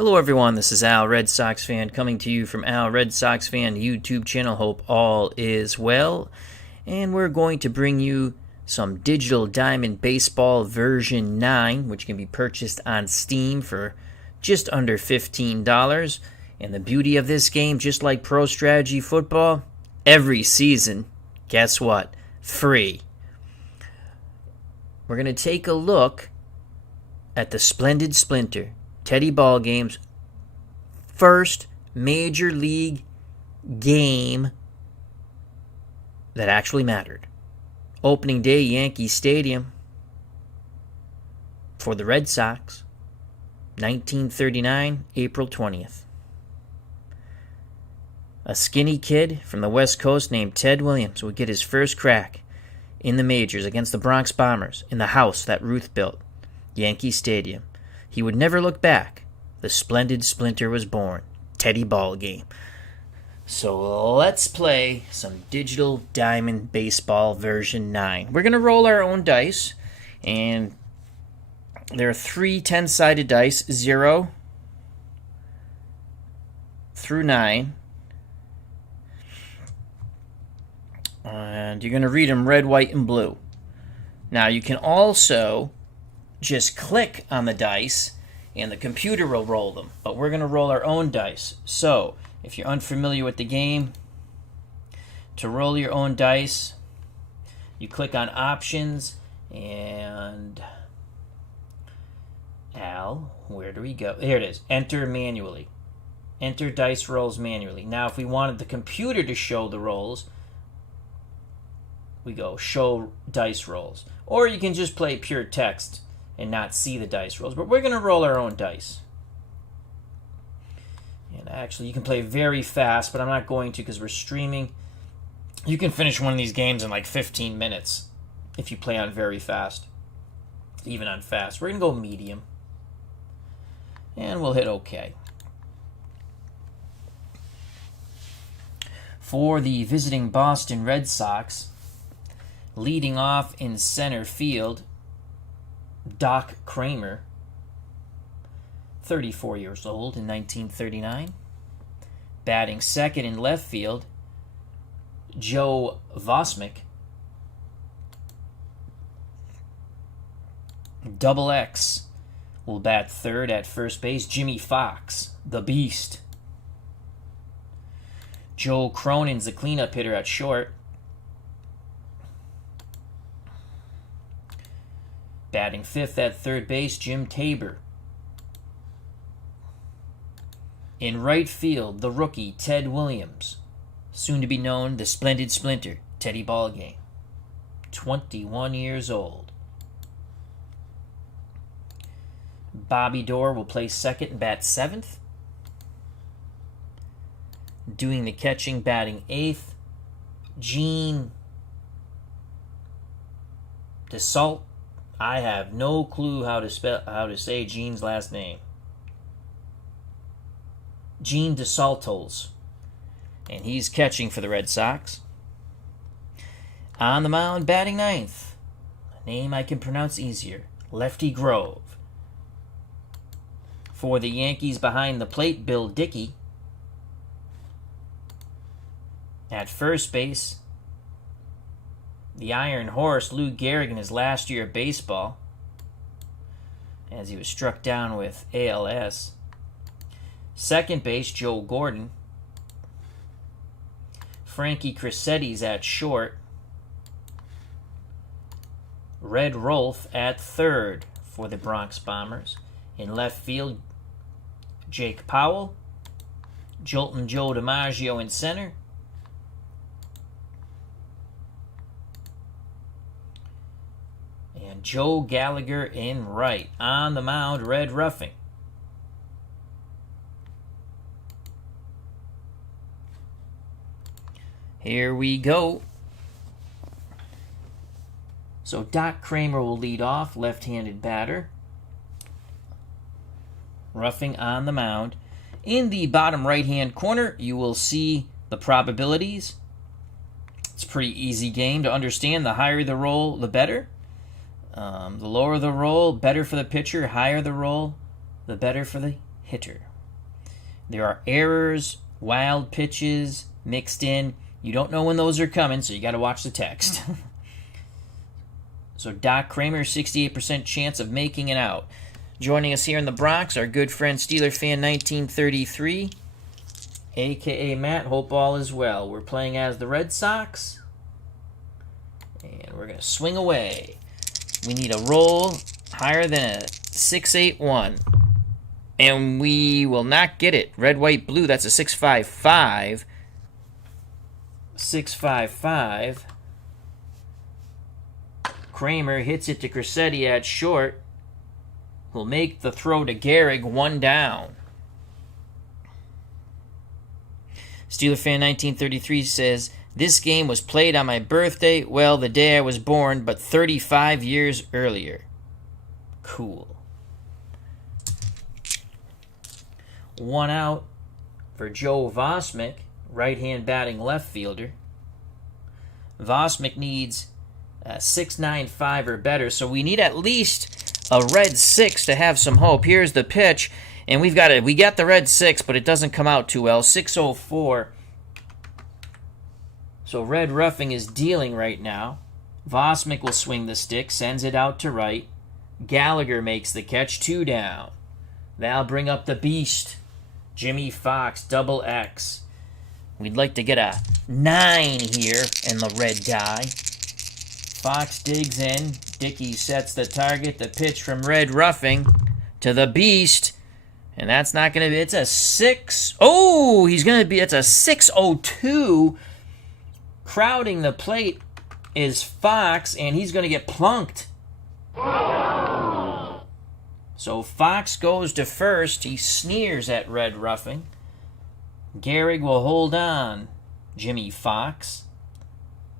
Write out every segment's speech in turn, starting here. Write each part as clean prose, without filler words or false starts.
Hello everyone, this is Al, Red Sox fan, coming to you from Al, Red Sox fan YouTube channel. Hope all is well. And we're going to bring you some Digital Diamond Baseball version 9, which can be purchased on Steam for just under $15. And the beauty of this game, just like Pro Strategy Football, every season, guess what? Free. We're going to take a look at the Splendid Splinter Teddy Ball Game's first major league game that actually mattered. Opening day, Yankee Stadium for the Red Sox, 1939, April 20th. A skinny kid from the West Coast named Ted Williams would get his first crack in the majors against the Bronx Bombers in the house that Ruth built, Yankee Stadium. He would never look back. The Splendid Splinter was born. Teddy Ball Game. So let's play some Digital Diamond Baseball version 9. We're going to roll our own dice. And there are 3 10-sided dice, 0 through 9. And you're going to read them red, white, and blue. Now you can also just click on the dice and the computer will roll them. But we're going to roll our own dice. So, if you're unfamiliar with the game, to roll your own dice, you click on Options and Al, where do we go? Here it is. Enter manually. Enter dice rolls manually. Now, if we wanted the computer to show the rolls, we go Show Dice Rolls. Or you can just play pure text and not see the dice rolls. But we're going to roll our own dice. And actually, you can play very fast, but I'm not going to because we're streaming. You can finish one of these games in like 15 minutes if you play on very fast. Even on fast. We're going to go medium. And we'll hit OK. For the visiting Boston Red Sox, leading off in center field, Doc Kramer, 34 years old in 1939. Batting second in left field, Joe Vosmick. Double X will bat third. At first base, Jimmy Fox, the Beast. Joe Cronin's the cleanup hitter at short. Batting fifth at third base, Jim Tabor. In right field, the rookie, Ted Williams, soon to be known the Splendid Splinter, Teddy Ball Game, 21 years old. Bobby Doerr will play second and bat seventh. Doing the catching, batting eighth, Gene DeSalt. I have no clue how to say Gene's last name. Gene DeSaltos. And he's catching for the Red Sox. On the mound, batting ninth. A name I can pronounce easier. Lefty Grove. For the Yankees behind the plate, Bill Dickey. At first base, the Iron Horse, Lou Gehrig, in his last year of baseball, as he was struck down with ALS. Second base, Joe Gordon. Frankie Crissetti's at short. Red Rolfe at third for the Bronx Bombers. In left field, Jake Powell. Joltin' Joe DiMaggio in center. And Joe Gallagher in right. On the mound, Red Ruffing. Here we go. So Doc Kramer will lead off, left-handed batter. Ruffing on the mound. In the bottom right-hand corner, you will see the probabilities. It's a pretty easy game to understand. The higher the roll, the better. The lower the roll, better for the pitcher. Higher the roll, the better for the hitter. There are errors, wild pitches mixed in. You don't know when those are coming, so you got to watch the text. So Doc Kramer, 68% chance of making it out. Joining us here in the Bronx, our good friend Steeler Fan 1933, a.k.a. Matt. Hope all is well. We're playing as the Red Sox, and we're going to swing away. We need a roll higher than a 681, and we will not get it. Red, white, blue, that's a 655. 655. Kramer hits it to Crissetti at short. Will make the throw to Gehrig, 1 down. Steeler Fan 1933 says, this game was played on my birthday, well, the day I was born, but 35 years earlier. Cool. 1 out for Joe Vosmick, right-hand batting left fielder. Vosmick needs 6.95 or better, so we need at least a red 6 to have some hope. Here's the pitch, and we got the red 6, but it doesn't come out too well. 604. So red roughing is dealing right now. Vosmick will swing the stick, sends it out to right. Gallagher makes the catch, 2 down. That'll bring up the beast, Jimmy Fox, double X. We'd like to get a 9 here in the red die. Fox digs in. Dickey sets the target. The pitch from red roughing to the beast. And that's not going to be... It's a 6... Oh, he's going to be... It's a 602. Crowding the plate is Fox, and he's going to get plunked. So Fox goes to first. He sneers at red roughing. Gehrig will hold on. Jimmy Fox.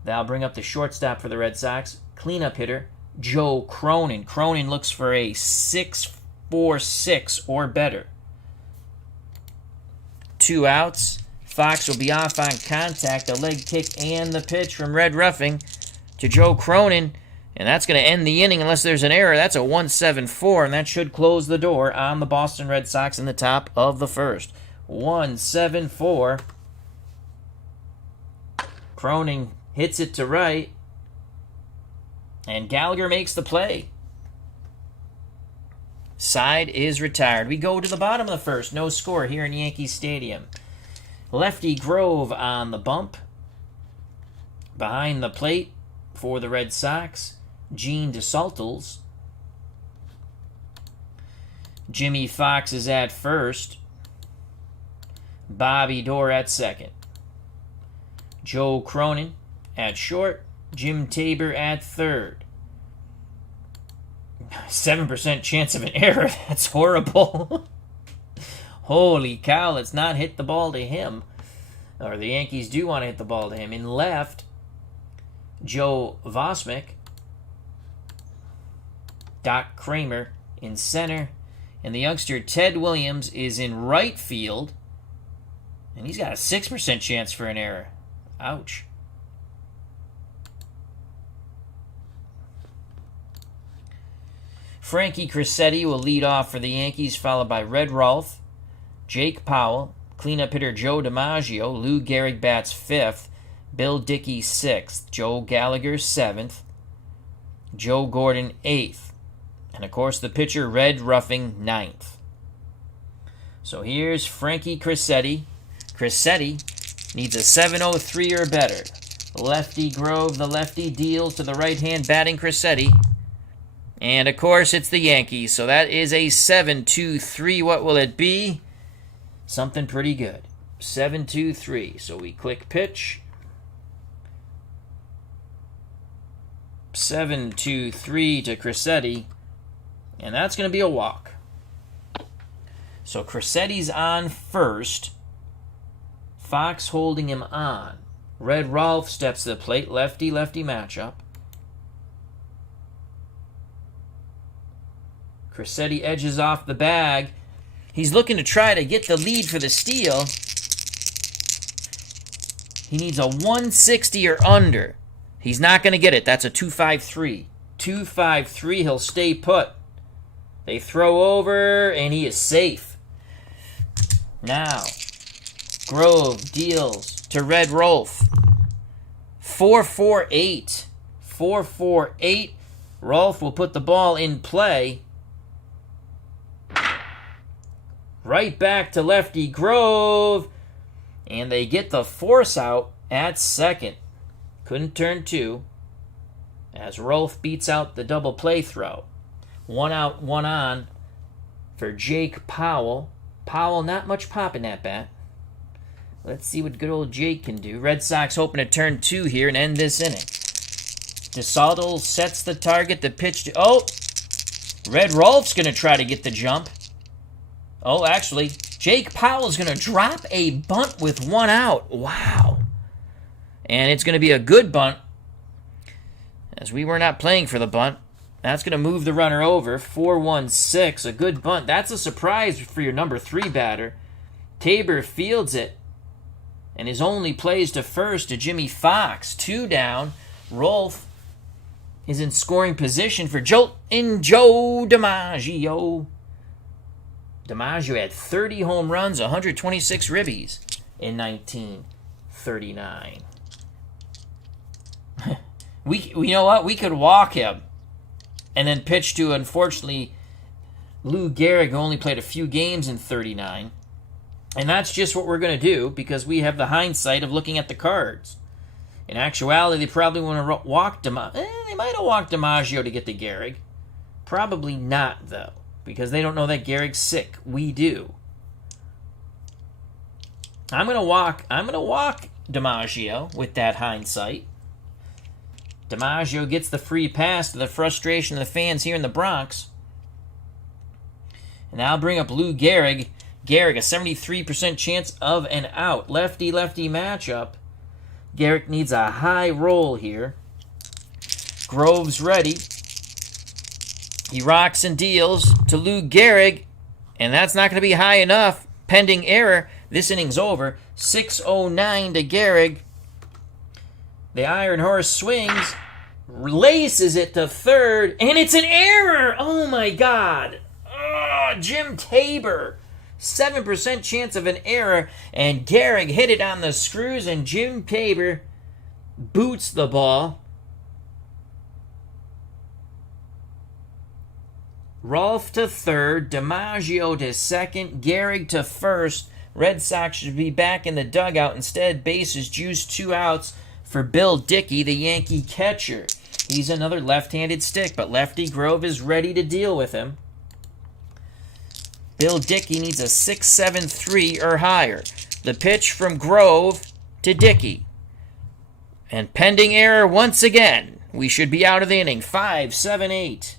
That'll bring up the shortstop for the Red Sox. Cleanup hitter, Joe Cronin. Cronin looks for a 6.46 or better. 2 outs. Fox will be off on contact. A leg kick and the pitch from red roughing to Joe Cronin. And that's going to end the inning unless there's an error. That's a 1-7-4, and that should close the door on the Boston Red Sox in the top of the first. 1-7-4. Cronin hits it to right, and Gallagher makes the play. Side is retired. We go to the bottom of the first. No score here in Yankee Stadium. Lefty Grove on the bump. Behind the plate for the Red Sox, Gene DeSaltels. Jimmy Fox is at first. Bobby Dorr at second. Joe Cronin at short. Jim Tabor at third. 7% chance of an error. That's horrible. Holy cow, let's not hit the ball to him. Or the Yankees do want to hit the ball to him. In left, Joe Vosmick. Doc Kramer in center. And the youngster Ted Williams is in right field. And he's got a 6% chance for an error. Ouch. Frankie Crissetti will lead off for the Yankees, followed by Red Rolfe, Jake Powell, cleanup hitter Joe DiMaggio, Lou Gehrig bats 5th, Bill Dickey 6th, Joe Gallagher 7th, Joe Gordon 8th, and of course the pitcher Red Roughing 9th. So here's Frankie Crissetti. Crissetti needs a 703 or better. Lefty Grove, the lefty, deals to the right-hand batting Crissetti. And, of course, it's the Yankees. So that is a 7-2-3. What will it be? Something pretty good. 7-2-3. So we click pitch. 7-2-3 to Crissetti. And that's going to be a walk. So Crissetti's on first. Fox holding him on. Red Rolfe steps to the plate. Lefty-lefty matchup. Crissetti edges off the bag. He's looking to try to get the lead for the steal. He needs a 160 or under. He's not going to get it. That's a 253. 253. He'll stay put. They throw over, and he is safe. Now, Grove deals to Red Rolf. 4-4-8. 4-4-8. Rolf will put the ball in play. Right back to lefty Grove. And they get the force out at second. Couldn't turn two. As Rolf beats out the double play throw. 1 out, 1 on for Jake Powell. Powell, not much pop in that bat. Let's see what good old Jake can do. Red Sox hoping to turn two here and end this inning. DeSaldo sets the target. The pitch to... Oh! Red Rolf's going to try to get the jump. Oh, actually, Jake Powell's going to drop a bunt with 1 out. Wow. And it's going to be a good bunt, as we were not playing for the bunt. That's going to move the runner over. 4-1-6, a good bunt. That's a surprise for your number 3 batter. Tabor fields it, and his only plays to first to Jimmy Fox. 2 down. Rolf is in scoring position for Joe DiMaggio. DiMaggio had 30 home runs, 126 ribbies in 1939. You know what? We could walk him and then pitch to, unfortunately, Lou Gehrig, who only played a few games in 39. And that's just what we're going to do because we have the hindsight of looking at the cards. In actuality, they probably want to walk DiMaggio. They might have walked DiMaggio to get to Gehrig. Probably not, though, because they don't know that Gehrig's sick. We do. I'm going to walk DiMaggio with that hindsight. DiMaggio gets the free pass to the frustration of the fans here in the Bronx. And I'll bring up Lou Gehrig. Gehrig, a 73% chance of an out. Lefty-lefty matchup. Gehrig needs a high roll here. Grove's ready. He rocks and deals to Lou Gehrig, and that's not going to be high enough. Pending error, this inning's over. 6-0-9 to Gehrig. The Iron Horse swings, laces it to third, and it's an error! Oh my God! Jim Tabor. 7% chance of an error, and Gehrig hit it on the screws, and Jim Tabor boots the ball. Rolf to third, DiMaggio to second, Gehrig to first. Red Sox should be back in the dugout. Instead, bases juiced, 2 outs for Bill Dickey, the Yankee catcher. He's another left-handed stick, but lefty Grove is ready to deal with him. Bill Dickey needs a 6.73 or higher. The pitch from Grove to Dickey. And pending error once again. We should be out of the inning. 5-7-8.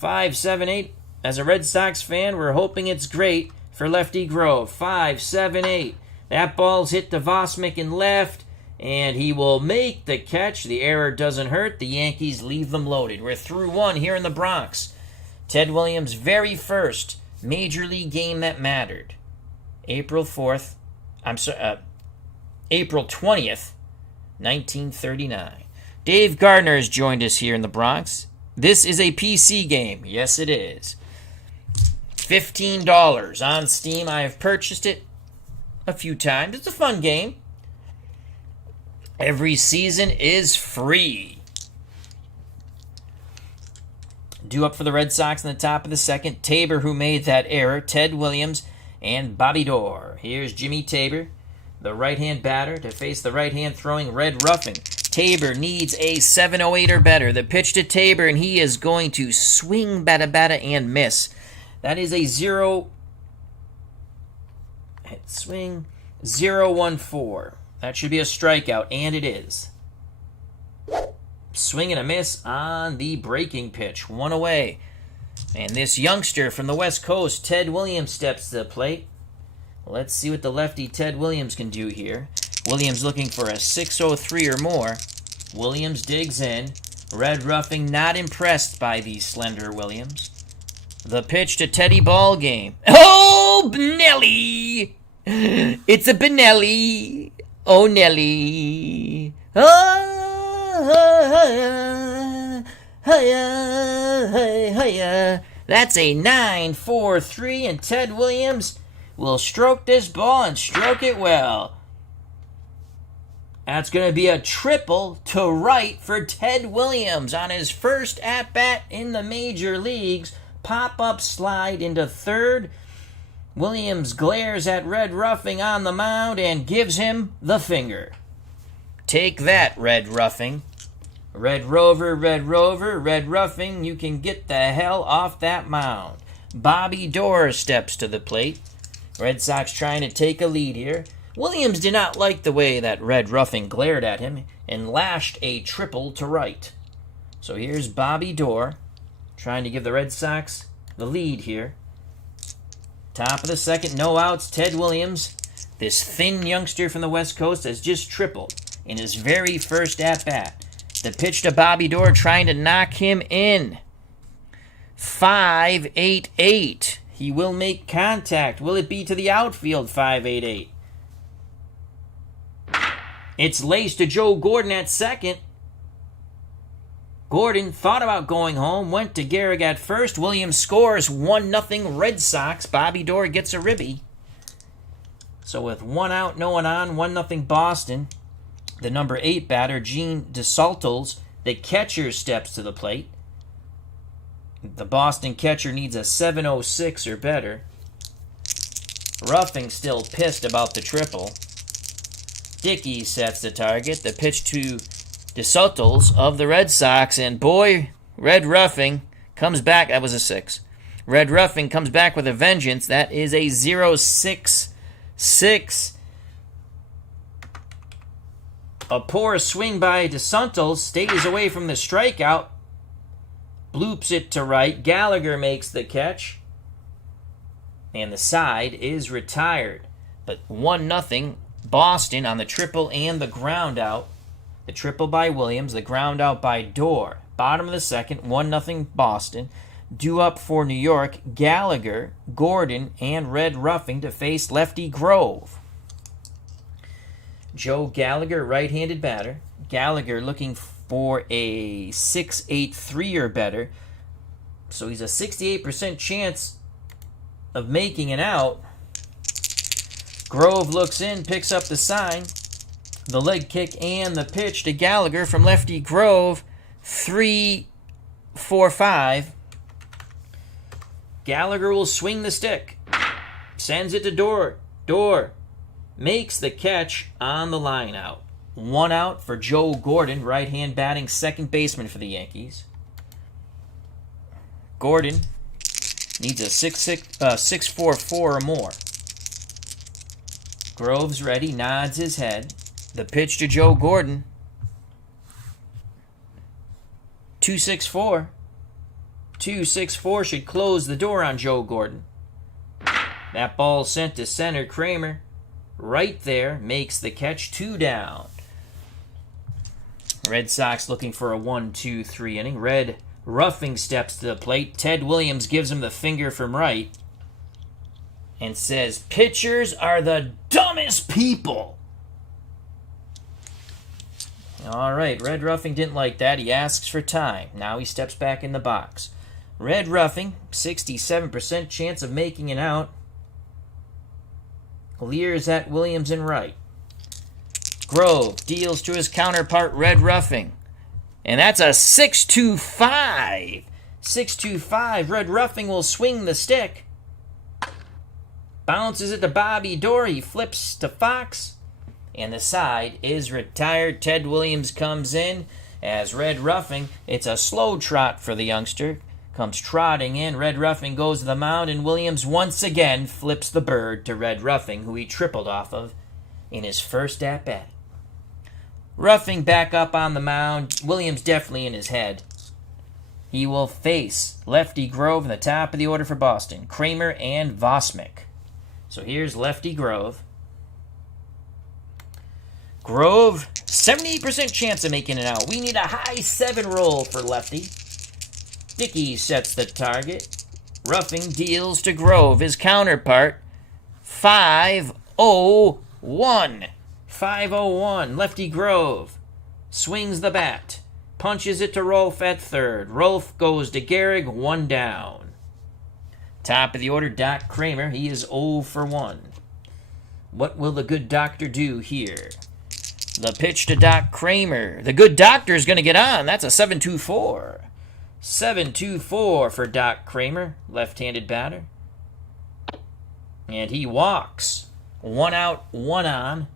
5-7-8. As a Red Sox fan, we're hoping it's great for lefty Grove. 5-7-8. That ball's hit to Vosmick in left, and he will make the catch. The error doesn't hurt. The Yankees leave them loaded. We're through 1 here in the Bronx. Ted Williams' very first Major League game that mattered. April 20th, 1939. Dave Gardner has joined us here in the Bronx. This is a PC game. Yes, it is. $15 on Steam. I have purchased it a few times. It's a fun game. Every season is free. Due up for the Red Sox in the top of the second. Tabor, who made that error. Ted Williams and Bobby Dorr. Here's Jimmy Tabor, the right-hand batter, to face the right-hand throwing Red Ruffin. Tabor needs a 7.08 or better. The pitch to Tabor, and he is going to swing, bada, and miss. That is a 0-1-4. That should be a strikeout, and it is. Swing and a miss on the breaking pitch. 1 away. And this youngster from the West Coast, Ted Williams, steps to the plate. Let's see what the lefty Ted Williams can do here. Williams looking for a 6.03 or more. Williams digs in. Red Ruffing not impressed by the slender Williams. The pitch to Teddy Ballgame. Oh, Benelli! It's a Benelli. Oh, Nelly. That's a 9-4-3, and Ted Williams will stroke this ball and stroke it well. That's going to be a triple to right for Ted Williams on his first at-bat in the major leagues. Pop-up slide into third. Williams glares at Red Ruffing on the mound and gives him the finger. Take that, Red Ruffing. Red Rover, Red Ruffing, you can get the hell off that mound. Bobby Doerr steps to the plate. Red Sox trying to take a lead here. Williams did not like the way that Red Ruffing glared at him and lashed a triple to right. So here's Bobby Doerr trying to give the Red Sox the lead here. Top of the second, no outs. Ted Williams, this thin youngster from the West Coast, has just tripled in his very first at-bat. The pitch to Bobby Doerr trying to knock him in. 5-8-8. He will make contact. Will it be to the outfield? 5-8-8. It's laced to Joe Gordon at second. Gordon thought about going home, went to Gehrig at first. Williams scores 1-0 Red Sox. Bobby Doerr gets a ribby. So with 1 out, no one on, 1-0 Boston. The number 8 batter, Gene DeSaltos, the catcher, steps to the plate. The Boston catcher needs a 706 or better. Ruffing still pissed about the triple. Dickey sets the target. The pitch to DeSaltos of the Red Sox, and boy, Red Ruffing comes back. That was a 6. Red Ruffing comes back with a vengeance. That is a 0-6-6. A poor swing by DeSantos, stays away from the strikeout, bloops it to right. Gallagher makes the catch, and the side is retired. But 1-0 Boston on the triple and the ground out. The triple by Williams, the ground out by Doerr. Bottom of the second, 1-0 Boston. Due up for New York, Gallagher, Gordon, and Red Ruffing to face lefty Grove. Joe Gallagher, right-handed batter. Gallagher looking for a 6.83 or better. So he's a 68% chance of making it out. Grove looks in, picks up the sign. The leg kick and the pitch to Gallagher from lefty Grove. 3-4-5. Gallagher will swing the stick. Sends it to Doerr. Doerr makes the catch on the line out. 1 out for Joe Gordon, right-hand batting second baseman for the Yankees. Gordon needs a 6.44 or more. Grove's ready, nods his head. The pitch to Joe Gordon. 2.64. 2.64 should close the door on Joe Gordon. That ball sent to center. Kramer right there makes the catch. 2 down. Red Sox looking for a 1-2-3 inning. Red Ruffing steps to the plate. Ted Williams gives him the finger from right and says, pitchers are the dumbest people. All right, Red Ruffing didn't like that. He asks for time. Now he steps back in the box. Red Ruffing, 67% chance of making it out. Leers at Williams and right. Grove deals to his counterpart, Red Ruffing. And that's a 6-2-5. 6-2-5. Red Ruffing will swing the stick. Bounces it to Bobby Doerr. He flips to Fox. And the side is retired. Ted Williams comes in as Red Ruffing. It's a slow trot for the youngster. Comes trotting in. Red Ruffing goes to the mound, and Williams once again flips the bird to Red Ruffing, who he tripled off of in his first at-bat. Ruffing back up on the mound. Williams definitely in his head. He will face lefty Grove in the top of the order for Boston. Kramer and Vosmick. So here's lefty Grove. Grove, 78% chance of making it out. We need a high 7 roll for lefty. Dickey sets the target. Ruffing deals to Grove, his counterpart. 5-0-1. 5-0-1. Lefty Grove swings the bat. Punches it to Rolf at third. Rolf goes to Gehrig, 1 down. Top of the order, Doc Kramer. He is 0 for 1. What will the good doctor do here? The pitch to Doc Kramer. The good doctor is going to get on. That's a 7-2-4. 7-2-4 for Doc Kramer, left-handed batter. And he walks. 1 out, 1 on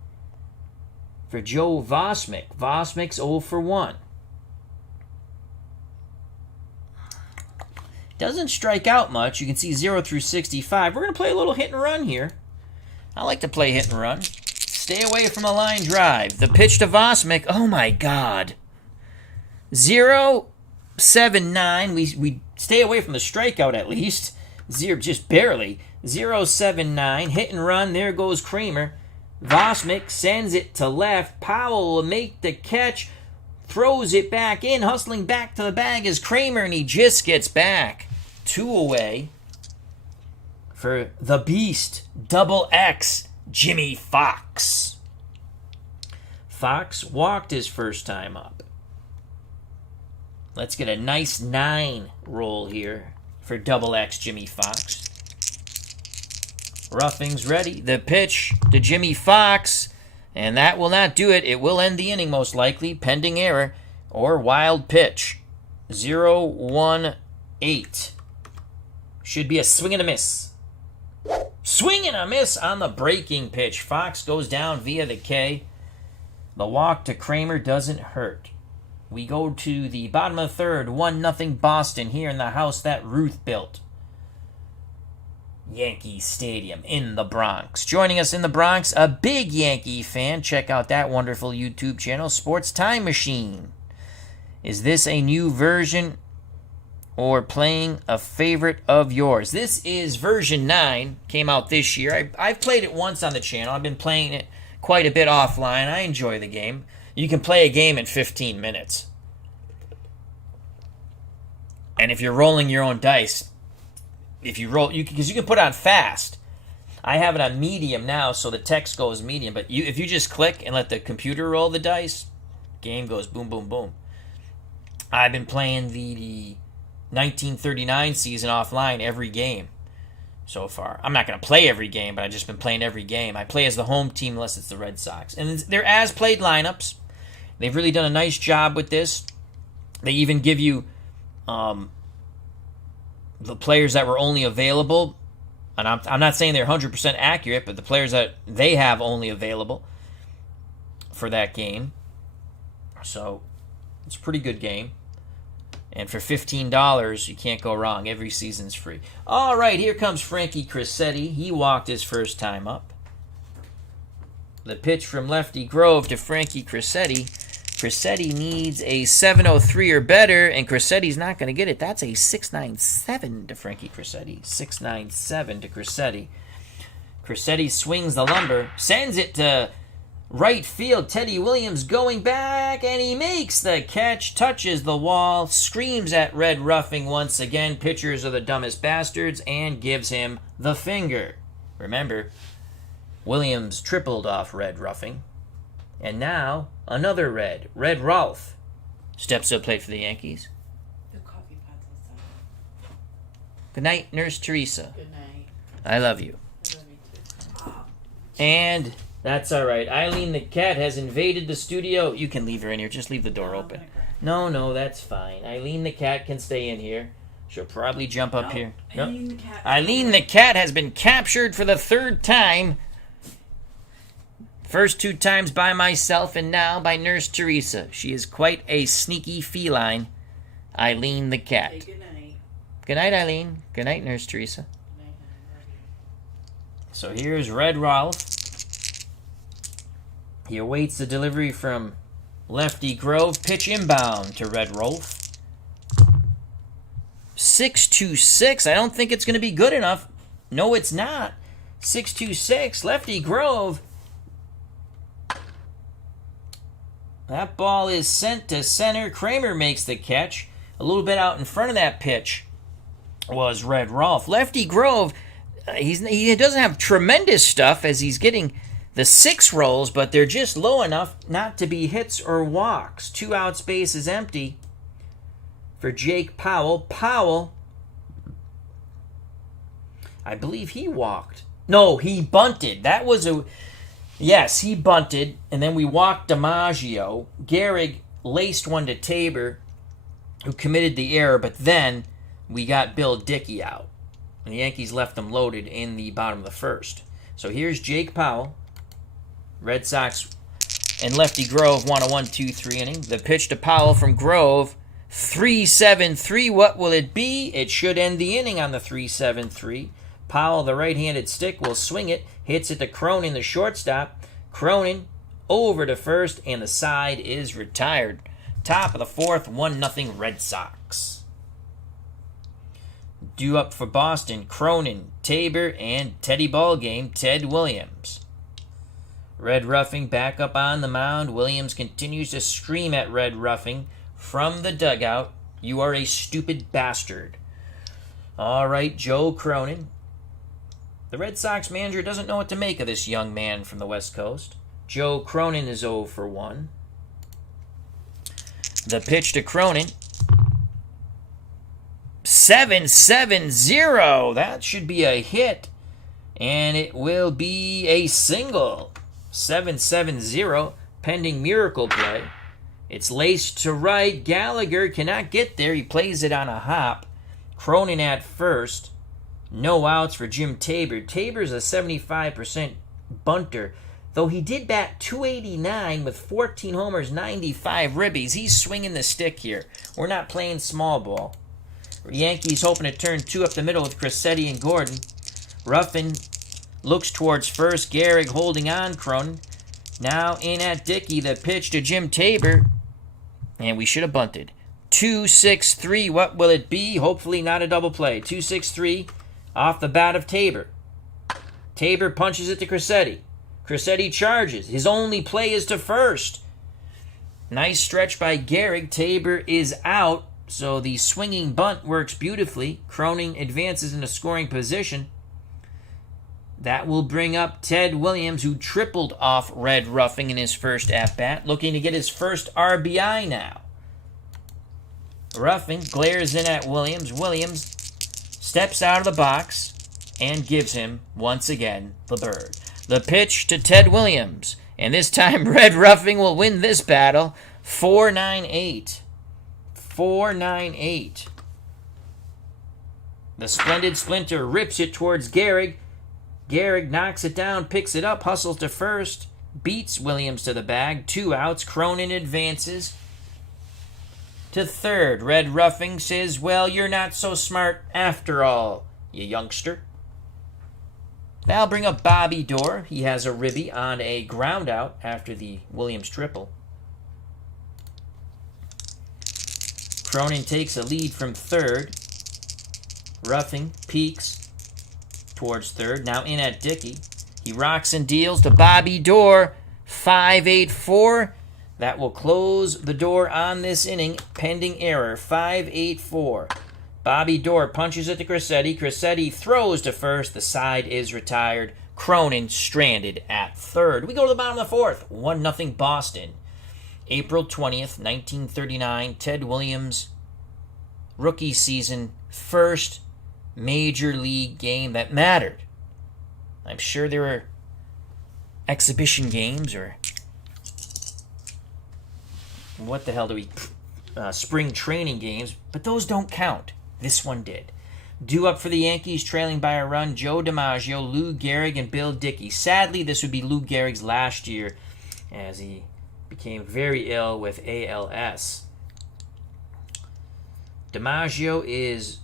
for Joe Vosmick. Vosmick's 0 for 1. Doesn't strike out much. You can see 0 through 65. We're going to play a little hit and run here. I like to play hit and run. Stay away from a line drive. The pitch to Vosmick. Oh, my God. 0-7-9. We stay away from the strikeout at least. 0, just barely. 0-7-9. Hit and run. There goes Kramer. Vosmick sends it to left. Powell will make the catch. Throws it back in. Hustling back to the bag is Kramer, and he just gets back. 2 away for the Beast. Double X. Jimmy Fox. Fox walked his first time up. Let's get a nice 9 roll here for Double X Jimmy Fox. Ruffing's ready. The pitch to Jimmy Fox, and that will not do it. It will end the inning most likely, pending error or wild pitch. 0-1-8. Should be a swing and a miss. Swing and a miss on the breaking pitch. Fox goes down via the K. The walk to Kramer doesn't hurt. We go to the bottom of the third. 1-0 Boston here in the house that Ruth built. Yankee Stadium in the Bronx. Joining us in the Bronx, a big Yankee fan. Check out that wonderful YouTube channel, Sports Time Machine. Is this a new version or playing a favorite of yours? This is version 9. Came out this year. I've played it once on the channel. I've been playing it quite a bit offline. I enjoy the game. You can play a game in 15 minutes. And if you're rolling your own dice, if you roll, because you can put on fast. I have it on medium now, so the text goes medium. But if you just click and let the computer roll the dice, game goes boom, boom, boom. I've been playing the 1939 season offline every game so far. I'm not going to play every game, but I've just been playing every game. I play as the home team unless it's the Red Sox. And they're as-played lineups. They've really done a nice job with this. They even give you the players that were only available. And I'm not saying they're 100% accurate, but the players that they have only available for that game. So it's a pretty good game. And for $15, you can't go wrong. Every season's free. All right, here comes Frankie Crissetti. He walked his first time up. The pitch from Lefty Grove to Frankie Crissetti. Crissetti needs a 703 or better, and Crissetti's not going to get it. That's a 697 to Frankie Crissetti. 697 to Crissetti. Crissetti swings the lumber, sends it to right field. Teddy Williams going back, and he makes the catch, touches the wall, screams at Red Ruffing once again. Pitchers are the dumbest bastards, and gives him the finger. Remember, Williams tripled off Red Ruffing. And now, another Red. Red Rolf steps to the plate for the Yankees. The coffee pot's outside. Good night, Nurse Teresa. Good night. I love you. I love you too. And that's all right. Eileen the cat has invaded the studio. You can leave her in here. Just leave the door open. No, that's fine. Eileen the cat can stay in here. She'll probably jump up here. Eileen Eileen the cat has been captured for the 3rd time. First 2 times by myself and now by Nurse Teresa. She is quite a sneaky feline. Eileen the cat. Say good night. Good night, Eileen. Good night, Nurse Teresa. Good night, honey. So here's Red Rolf. He awaits the delivery from Lefty Grove. Pitch inbound to Red Rolf. 6-2-6. I don't think it's going to be good enough. No, it's not. 6-2-6. Lefty Grove. That ball is sent to center. Kramer makes the catch. A little bit out in front of that pitch was Red Rolf. Lefty Grove, he doesn't have tremendous stuff as he's getting the 6 rolls, but they're just low enough not to be hits or walks. 2 out, space is empty for Jake Powell. Powell I believe he walked. No, he bunted. That was a... Yes, he bunted, and then we walked DiMaggio. Gehrig laced one to Tabor, who committed the error, but then we got Bill Dickey out. And the Yankees left them loaded in the bottom of the first. So here's Jake Powell. Red Sox and Lefty Grove won a 1-2-3 inning. The pitch to Powell from Grove, 3-7-3. What will it be? It should end the inning on the 3-7-3. Powell, the right-handed stick, will swing it. Hits it to Cronin, the shortstop. Cronin over to first, and the side is retired. Top of the fourth, 1-0 Red Sox. Due up for Boston, Cronin, Tabor, and Teddy Ballgame, Ted Williams. Red Ruffing back up on the mound. Williams continues to scream at Red Ruffing from the dugout, "You are a stupid bastard." All right, Joe Cronin. The Red Sox manager doesn't know what to make of this young man from the West Coast. Joe Cronin is 0 for 1. The pitch to Cronin. 7-7-0. That should be a hit. And it will be a single. 7-7-0, pending miracle play. It's laced to right. Gallagher cannot get there. He plays it on a hop. Cronin at first. No outs for Jim Tabor. Tabor's a 75% bunter. Though he did bat .289 with 14 homers, 95 ribbies. He's swinging the stick here. We're not playing small ball. Yankees hoping to turn two up the middle with Crissetti and Gordon. Ruffin looks towards first. Gehrig holding on Cronin. Now in at Dickey. The pitch to Jim Tabor. And we should have bunted. 2-6-3. What will it be? Hopefully not a double play. 2-6-3 off the bat of Tabor. Tabor punches it to Crissetti. Crissetti charges. His only play is to first. Nice stretch by Gehrig. Tabor is out, so the swinging bunt works beautifully. Cronin advances into scoring position. That will bring up Ted Williams, who tripled off Red Ruffing in his first at-bat, looking to get his first RBI now. Ruffing glares in at Williams. Williams steps out of the box and gives him, once again, the bird. The pitch to Ted Williams. And this time, Red Ruffing will win this battle. 4-9-8. 4-9-8. The Splendid Splinter rips it towards Gehrig. Gehrig knocks it down, picks it up, hustles to first, beats Williams to the bag. 2 outs. Cronin advances to third. Red Ruffing says, "Well, you're not so smart after all, you youngster." That'll bring up Bobby Doerr. He has a ribby on a ground out after the Williams triple. Cronin takes a lead from third. Ruffing peeks towards third. Now in at Dickey. He rocks and deals to Bobby Doerr. 5-8-4. That will close the door on this inning, pending error. 5-8-4. Bobby Doerr punches it to Crissetti. Crissetti throws to first. The side is retired. Cronin stranded at third. We go to the bottom of the fourth. 1-0 Boston. April 20th, 1939. Ted Williams, rookie season, first major league game that mattered. I'm sure there were exhibition games or what the hell do we... spring training games, but those don't count. This one did. Due up for the Yankees, trailing by a run, Joe DiMaggio, Lou Gehrig, and Bill Dickey. Sadly, this would be Lou Gehrig's last year as he became very ill with ALS. DiMaggio is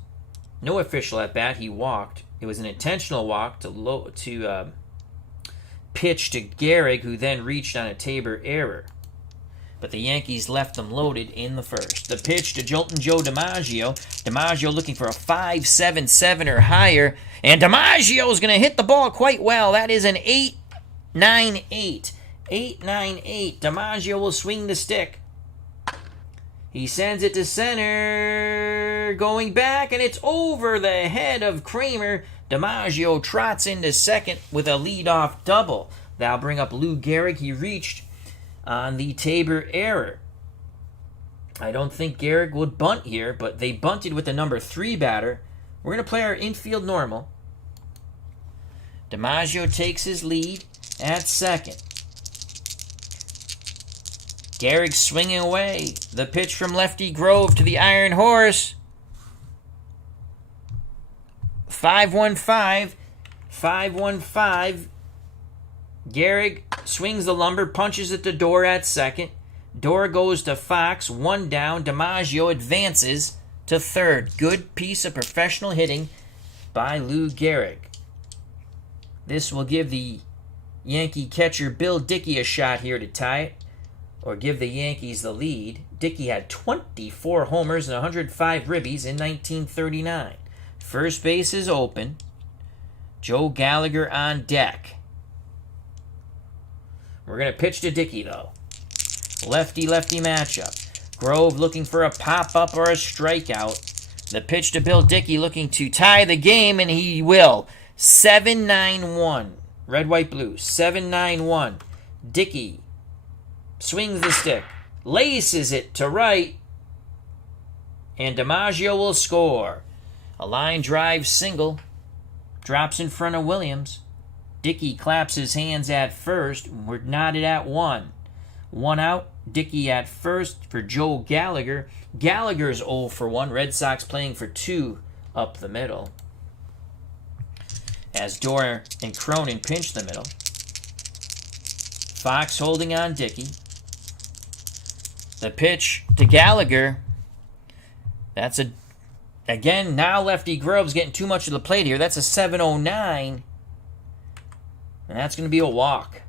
no official at bat. He walked. It was an intentional walk to pitch to Gehrig, who then reached on a Tabor error. But the Yankees left them loaded in the first. The pitch to Jolton Joe DiMaggio. DiMaggio looking for a 5-7-7 or higher. And DiMaggio is going to hit the ball quite well. That is an 8-9-8. 8-9-8. DiMaggio will swing the stick. He sends it to center. Going back, and it's over the head of Kramer. DiMaggio trots into second with a leadoff double. That'll bring up Lou Gehrig. He reached on the Tabor error. I don't think Gehrig would bunt here, but they bunted with the number 3 batter. We're going to play our infield normal. DiMaggio takes his lead at second. Gehrig swinging away. The pitch from Lefty Grove to the Iron Horse. 5-1-5. 5-1-5. Gehrig swings the lumber, punches at the door at second. Door goes to Fox, 1 down. DiMaggio advances to third. Good piece of professional hitting by Lou Gehrig. This will give the Yankee catcher Bill Dickey a shot here to tie it, or give the Yankees the lead. Dickey had 24 homers and 105 ribbies in 1939. First base is open. Joe Gallagher on deck. We're going to pitch to Dickey, though. Lefty-lefty matchup. Grove looking for a pop-up or a strikeout. The pitch to Bill Dickey looking to tie the game, and he will. 7-9-1. Red, white, blue. 7-9-1. Dickey swings the stick. Laces it to right. And DiMaggio will score. A line drive single. Drops in front of Williams. Dickey claps his hands at first. We're knotted at 1. 1 out. Dickey at first for Joe Gallagher. Gallagher's 0 for 1. Red Sox playing for 2 up the middle. As Dorr and Cronin pinch the middle. Fox holding on Dickey. The pitch to Gallagher. That's a... Again, now Lefty Grove's getting too much of the plate here. That's a 7-0-9. And that's going to be a walk.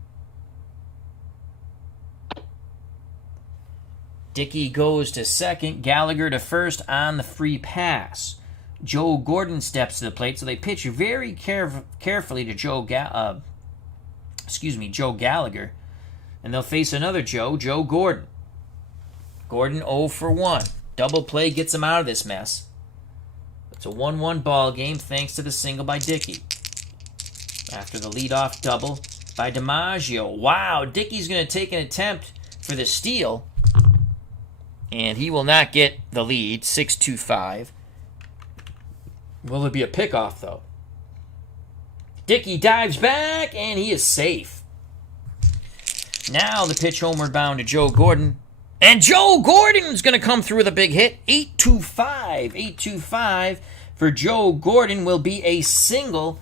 Dickey goes to second. Gallagher to first on the free pass. Joe Gordon steps to the plate, so they pitch very carefully to Joe Gallagher. And they'll face another Joe Gordon. Gordon 0 for 1. Double play gets him out of this mess. It's a 1-1 ball game thanks to the single by Dickey. After the leadoff double by DiMaggio. Wow, Dickey's going to take an attempt for the steal. And he will not get the lead, 6-2-5. Will it be a pickoff, though? Dickey dives back, and he is safe. Now the pitch homeward bound to Joe Gordon. And Joe Gordon's going to come through with a big hit. 8-2-5. 8-2-5 for Joe Gordon will be a single.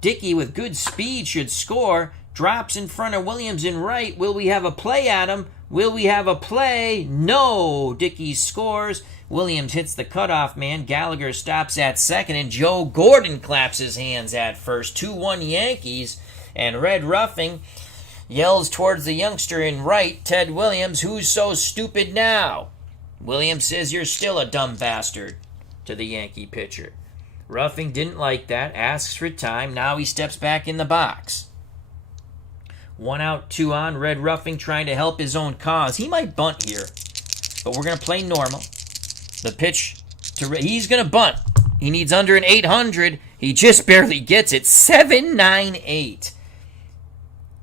Dickey with good speed should score. Drops in front of Williams in right. Will we have a play at him? Will we have a play? No. Dickey scores. Williams hits the cutoff man. Gallagher stops at second. And Joe Gordon claps his hands at first. 2-1 Yankees. And Red Ruffing yells towards the youngster in right, Ted Williams, "Who's so stupid now?" Williams says, "You're still a dumb bastard," to the Yankee pitcher. Ruffing didn't like that, asks for time. Now he steps back in the box. 1 out, 2 on. Red Ruffing trying to help his own cause. He might bunt here, but we're going to play normal. The pitch to he's going to bunt. He needs under an 800. He just barely gets it. 7-9-8.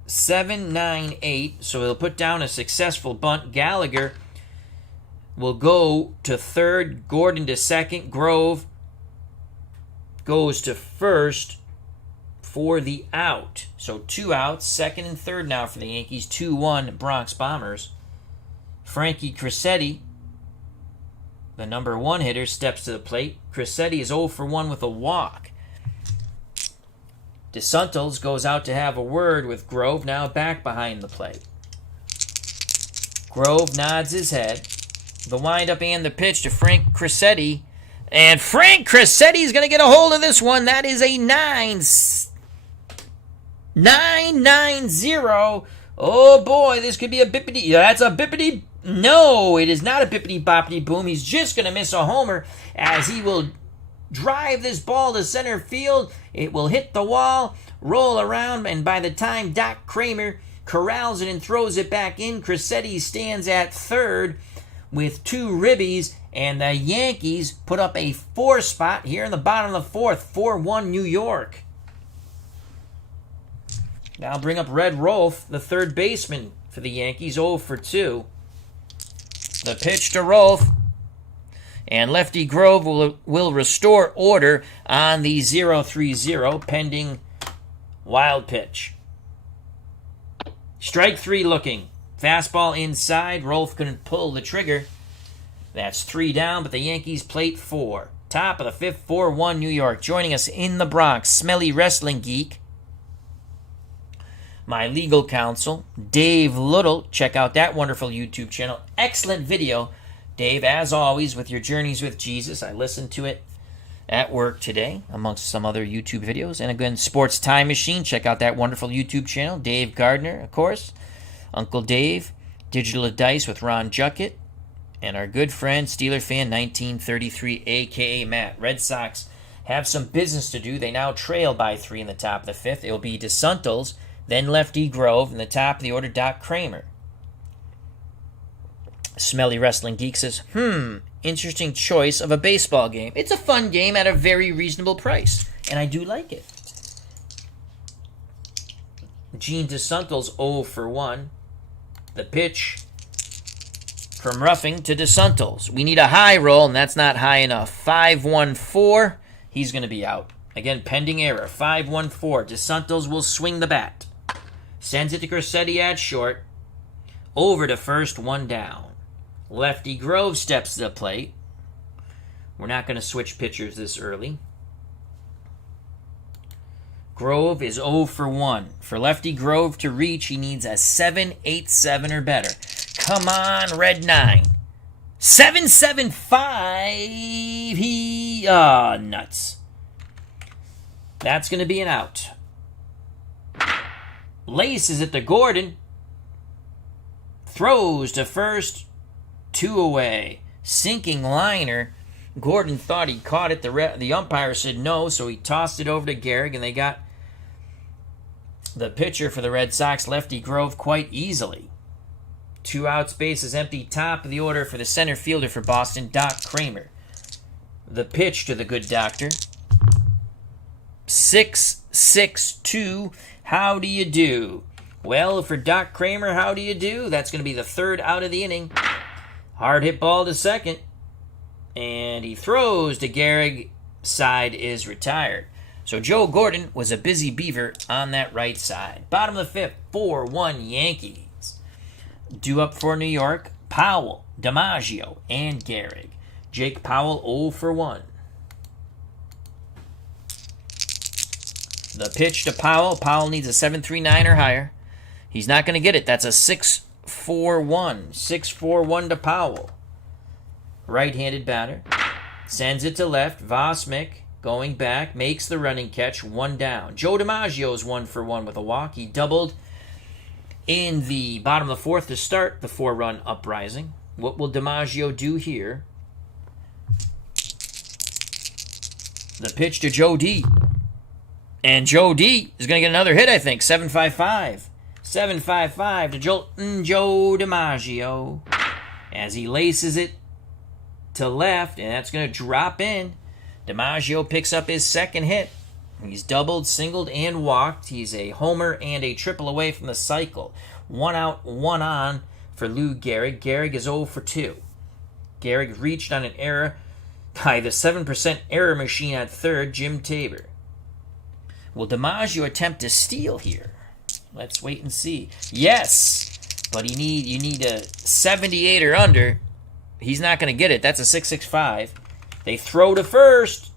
7-9-8. So he'll put down a successful bunt. Gallagher will go to third. Gordon to second. Grove goes to first for the out. So 2 outs, second and third now for the Yankees. 2-1 Bronx Bombers. Frankie Crissetti, the number 1 hitter, steps to the plate. Crissetti is 0 for 1 with a walk. DeSantos goes out to have a word with Grove, now back behind the plate. Grove nods his head. The windup and the pitch to Frank Crissetti. And Frank Crissetti is going to get a hold of this one. That is a 9-9-0. Oh boy, this could be a bippity. Yeah, that's a bippity. No, it is not a bippity boppity boom. He's just going to miss a homer as he will drive this ball to center field. It will hit the wall, roll around, and by the time Doc Kramer corrals it and throws it back in, Crissetti stands at third with 2 ribbies, and the Yankees put up a 4 spot here in the bottom of the 4th, 4-1 New York. Now bring up Red Rolfe, the third baseman for the Yankees, 0 for 2. The pitch to Rolfe, and Lefty Grove will restore order on the 0-3-0 pending Wild pitch. Strike 3 looking. Fastball inside. Rolf couldn't pull the trigger. That's 3 down, but the Yankees plate 4. Top of the 5th, 4-1 New York. Joining us in the Bronx, Smelly Wrestling Geek. My legal counsel, Dave Little. Check out that wonderful YouTube channel. Excellent video, Dave, as always, with your Journeys with Jesus. I listened to it at work today, amongst some other YouTube videos. And again, Sports Time Machine. Check out that wonderful YouTube channel. Dave Gardner, of course. Uncle Dave. Digital Dice with Ron Juckett. And our good friend, Steeler Fan 1933, a.k.a. Matt. Red Sox have some business to do. They now trail by 3 in the top of the 5th. It will be DeSantos, then Lefty Grove, in the top of the order, Doc Kramer. Smelly Wrestling Geek says, interesting choice of a baseball game. It's a fun game at a very reasonable price, and I do like it. Gene DeSantos 0 for 1. The pitch from Ruffing to DeSantos. We need a high roll, and that's not high enough. 5-1-4. He's going to be out. Again, pending error. 5-1-4. DeSantos will swing the bat. Sends it to Corsetti at short. Over to first, 1 down. Lefty Grove steps to the plate. We're not going to switch pitchers this early. Grove is 0 for 1. For Lefty Grove to reach, he needs a 7.87 or better. Come on, Red 9. 7.75. Nuts. That's going to be an out. Laces it to Gordon. Throws to first. 2 away. Sinking liner. Gordon thought he caught it. The umpire said no, so he tossed it over to Gehrig, and they got the pitcher for the Red Sox, Lefty Grove, quite easily. 2 outs, bases empty. Top of the order for the center fielder for Boston, Doc Kramer. The pitch to the good doctor. 6-6-2. How do you do? Well, for Doc Kramer, how do you do? That's going to be the 3rd out of the inning. Hard hit ball to second. And he throws to Gehrig. Side is retired. So Joe Gordon was a busy beaver on that right side. Bottom of the 5th, 4-1 Yankees. Due up for New York, Powell, DiMaggio, and Gehrig. Jake Powell 0 for 1. The pitch to Powell. Powell needs a 7.39 or higher. He's not going to get it. That's a 6-4-1. 6-4-1 to Powell. Right-handed batter. Sends it to left. Vosmick going back. Makes the running catch. 1 down. Joe DiMaggio is 1 for 1 with a walk. He doubled in the bottom of the 4th to start the 4-run uprising. What will DiMaggio do here? The pitch to Joe D. And Joe D is going to get another hit, I think. 7.55. 7.55 to Joe DiMaggio as he laces it to left, and that's going to drop in. DiMaggio picks up his 2nd hit. He's doubled, singled, and walked. He's a homer and a triple away from the cycle. 1 out, 1 on for Lou Gehrig. Gehrig is 0 for 2. Gehrig reached on an error by the 7% error machine at 3rd, Jim Tabor. Will DiMaggio attempt to steal here? Let's wait and see. Yes, but you need a 78 or under. He's not going to get it. That's a 6.65. They throw to first.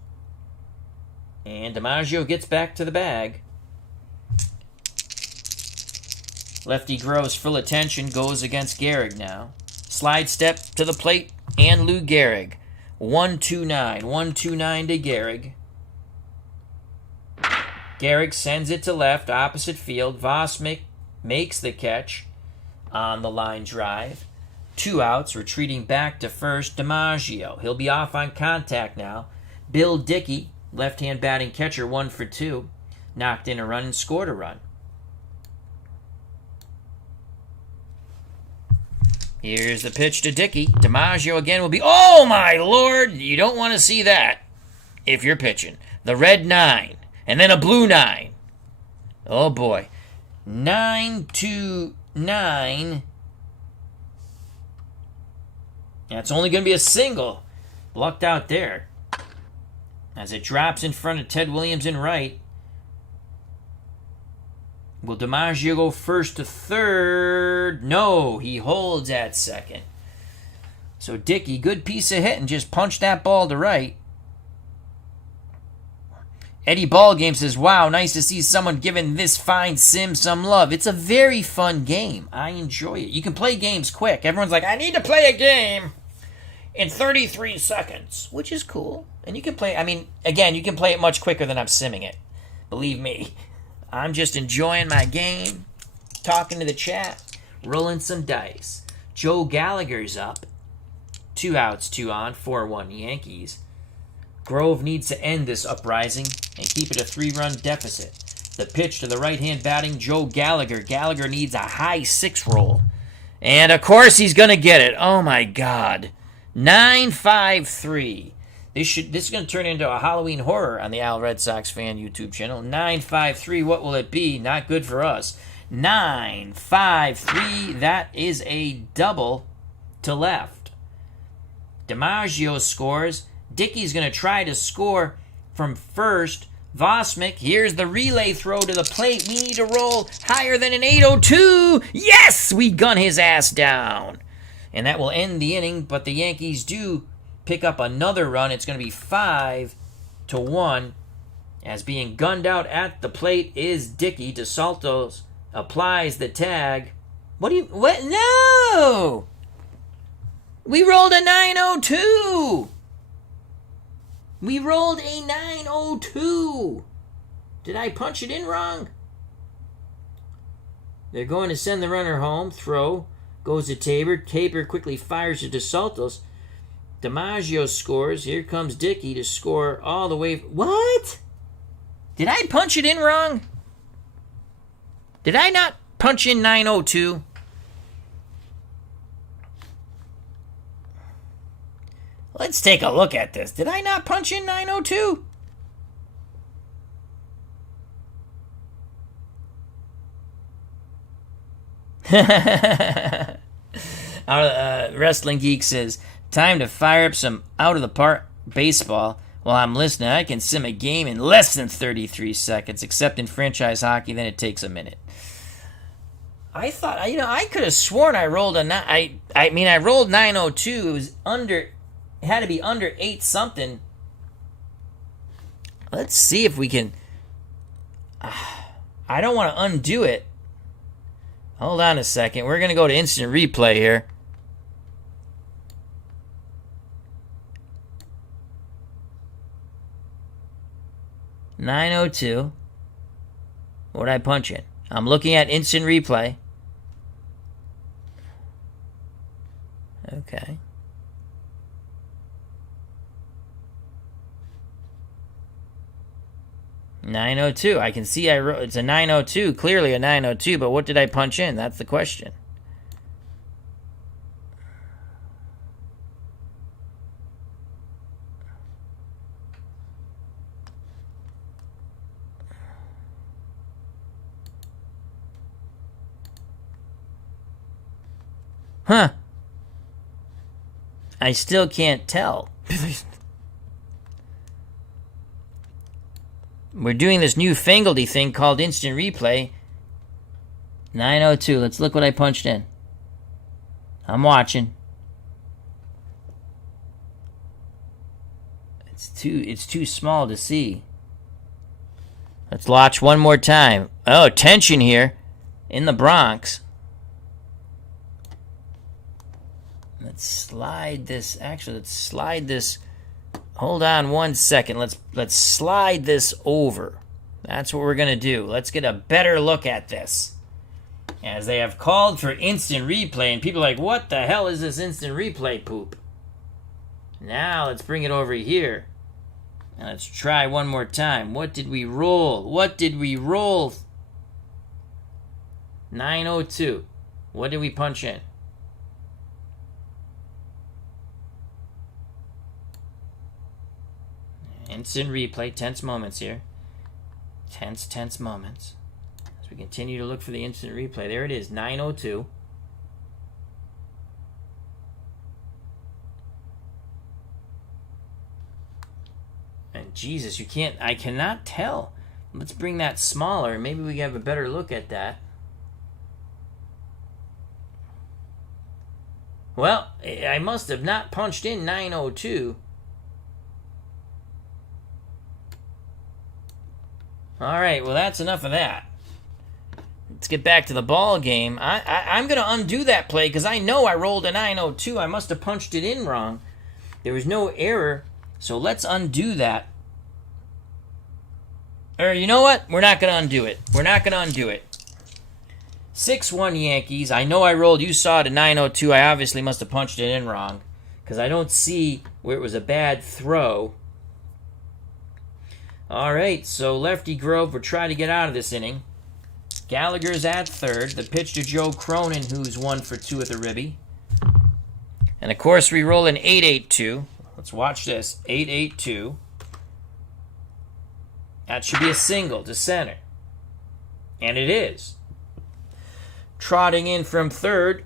And DiMaggio gets back to the bag. Lefty Grove's full attention goes against Gehrig now. Slide step to the plate and Lou Gehrig. 1-2-9. 1-2-9 to Gehrig. Gehrig sends it to left, opposite field. Vosmick makes the catch on the line drive. 2 outs, retreating back to first, DiMaggio. He'll be off on contact now. Bill Dickey, left-hand batting catcher, 1 for 2. Knocked in a run and scored a run. Here's the pitch to Dickey. DiMaggio again will be... Oh, my Lord! You don't want to see that if you're pitching. The red 9. And then a blue 9. Oh, boy. 9-9. That's only going to be a single. Lucked out there. As it drops in front of Ted Williams in right. Will DiMaggio go first to third? No, he holds at second. So Dickey, good piece of hitting, just punched that ball to right. Eddie Ballgame says, wow, nice to see someone giving this fine sim some love. It's a very fun game. I enjoy it. You can play games quick. Everyone's like, I need to play a game in 33 seconds, which is cool. And you can play, I mean, again, you can play it much quicker than I'm simming it. Believe me. I'm just enjoying my game, talking to the chat, rolling some dice. Joe Gallagher's up. 2 outs, 2 on, 4-1 Yankees. Grove needs to end this uprising and keep it a 3-run deficit. The pitch to the right-hand batting Joe Gallagher. Gallagher needs a high 6 roll. And, of course, he's going to get it. Oh, my God. 9-5-3. This is going to turn into a Halloween horror on the Al Red Sox Fan YouTube channel. 9-5-3, what will it be? Not good for us. 9-5-3, that is a double to left. DiMaggio scores. Dickey's going to try to score from first. Vosmick, here's the relay throw to the plate. We need to roll higher than an 802. Yes, we gun his ass down. And that will end the inning, but the Yankees do pick up another run. It's going to be 5-1. As being gunned out at the plate is Dickey. DeSaltos applies the tag. What? No! We rolled a 902. We rolled a 902. Did I punch it in wrong? They're going to send the runner home. Throw. Goes to Tabor. Tabor quickly fires to DeSaltos. DiMaggio scores. Here comes Dickey to score all the way. What? Did I punch it in wrong? Did I not punch in 902? Let's take a look at this. Did I not punch in 902? Our Wrestling Geek says, time to fire up some out-of-the-park baseball. While I'm listening, I can sim a game in less than 33 seconds, except in franchise hockey, then it takes a minute. I thought, I could have sworn I rolled I rolled 902. It was it had to be under 8 something. Let's see if we can. I don't want to undo it. Hold on a second. We're going to go to instant replay here. $902. What did I punch in? I'm looking at instant replay. Okay. $902. I can see I wrote it's a 902, clearly a 902, but what did I punch in? That's the question. Huh. I still can't tell. We're doing this new fangledy thing called instant replay. 902. Let's look what I punched in. I'm watching. It's too small to see. Let's watch one more time. Oh, tension here in the Bronx. Let's slide this. Actually, let's slide this. Hold on one second. Let's slide this over. That's what we're going to do. Let's get a better look at this. As they have called for instant replay, and people are like, what the hell is this instant replay poop? Now let's bring it over here. Now let's try one more time. What did we roll? 902. What did we punch in? Instant replay, tense moments here. Tense moments. As we continue to look for the instant replay. There it is, 902. And Jesus, I cannot tell. Let's bring that smaller. Maybe we can have a better look at that. Well, I must have not punched in 902. All right, well, that's enough of that. Let's get back to the ball game. I'm going to undo that play because I know I rolled a 902. I must have punched it in wrong. There was no error, so let's undo that. Or you know what? We're not going to undo it. We're not going to undo it. 6-1 Yankees. I know I rolled. You saw it at 902. I obviously must have punched it in wrong because I don't see where it was a bad throw. All right, so Lefty Grove will try to get out of this inning. Gallagher's at third. The pitch to Joe Cronin, who's 1 for 2 with a ribby. And, of course, we roll an 8-8-2. Let's watch this. 8-8-2. That should be a single to center. And it is. Trotting in from third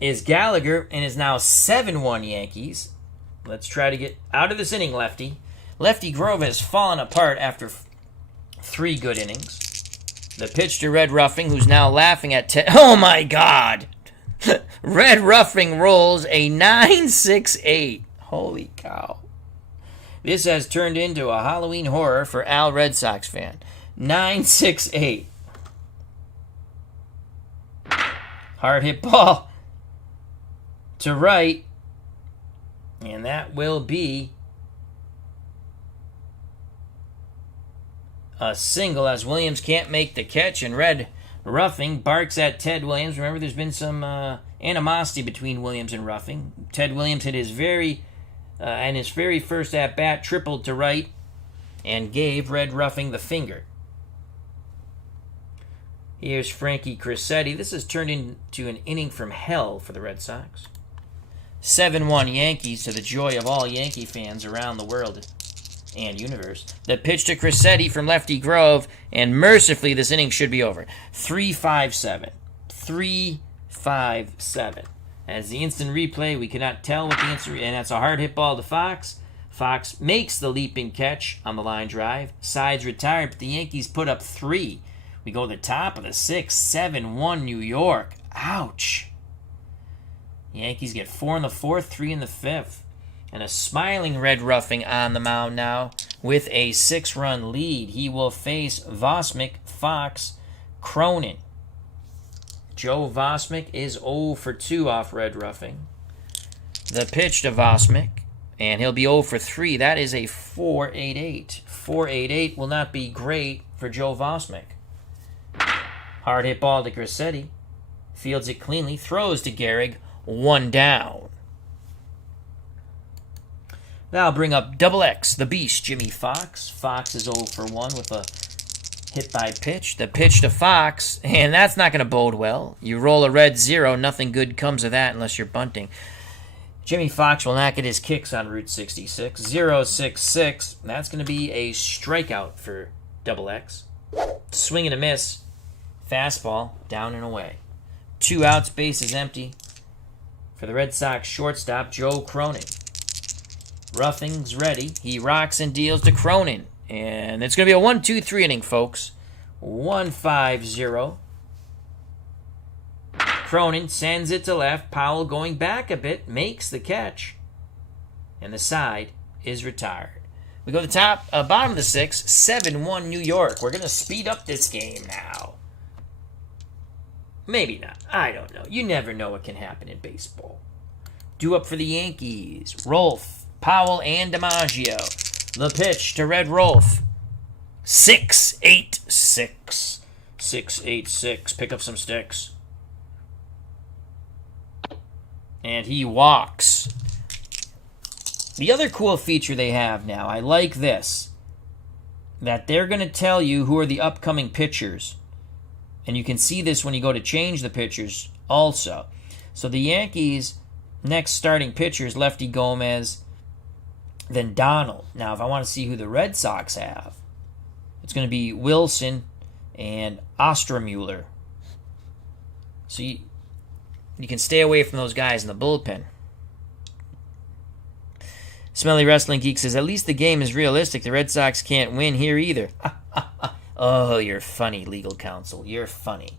is Gallagher and is now 7-1 Yankees. Let's try to get out of this inning, Lefty. Lefty Grove has fallen apart after 3 good innings. The pitch to Red Ruffing, who's now laughing at Ted. Oh, my God. Red Ruffing rolls a 9-6-8. Holy cow. This has turned into a Halloween horror for Al Red Sox fan. 9-6-8. Hard hit ball to right. And that will be a single as Williams can't make the catch. And Red Ruffing barks at Ted Williams. Remember, there's been some animosity between Williams and Ruffing. Ted Williams hit his very first at-bat, tripled to right, and gave Red Ruffing the finger. Here's Frankie Crissetti. This has turned into an inning from hell for the Red Sox. 7-1 Yankees to the joy of all Yankee fans around the world and universe. The pitch to Crissetti from Lefty Grove, and mercifully this inning should be over. 3-5-7. 3-5-7. As the instant replay, we cannot tell what the instant... And that's a hard hit ball to Fox. Fox makes the leaping catch on the line drive. Sides retired, but the Yankees put up 3. We go to the top of the 6th. 7-1 New York. Ouch. Yankees get 4 in the 4th, 3 in the 5th. And a smiling Red Ruffing on the mound now with a 6-run lead. He will face Vosmick, Fox, Cronin. Joe Vosmick is 0 for 2 off Red Ruffing. The pitch to Vosmick, and he'll be 0 for 3. That is a 4.88. 4.88 will not be great for Joe Vosmick. Hard hit ball to Crissetti. Fields it cleanly. Throws to Gehrig. 1 down. Now I'll bring up Double X, the beast, Jimmy Fox. Fox is 0 for 1 with a hit by pitch. The pitch to Fox, and that's not going to bode well. You roll a red 0, nothing good comes of that unless you're bunting. Jimmy Fox will not get his kicks on Route 66. 0-6-6. That's going to be a strikeout for Double X. Swing and a miss. Fastball, down and away. 2 outs, bases empty. For the Red Sox shortstop, Joe Cronin. Ruffing's ready. He rocks and deals to Cronin. And it's going to be a 1-2-3 inning, folks. 1-5-0. Cronin sends it to left. Powell going back a bit, makes the catch. And the side is retired. We go to the bottom of the 6th, 7-1 New York. We're going to speed up this game now. Maybe not. I don't know. You never know what can happen in baseball. Due up for the Yankees. Rolfe, Powell, and DiMaggio. The pitch to Red Rolfe. 6-8-6. 6-8-6. Pick up some sticks. And he walks. The other cool feature they have now, I like this, that they're going to tell you who are the upcoming pitchers. And you can see this when you go to change the pitchers also. So the Yankees' next starting pitcher is Lefty Gomez, then Donald. Now, if I want to see who the Red Sox have, it's going to be Wilson and Ostermuller. So you can stay away from those guys in the bullpen. Smelly Wrestling Geek says, at least the game is realistic. The Red Sox can't win here either. Oh, you're funny, legal counsel. You're funny.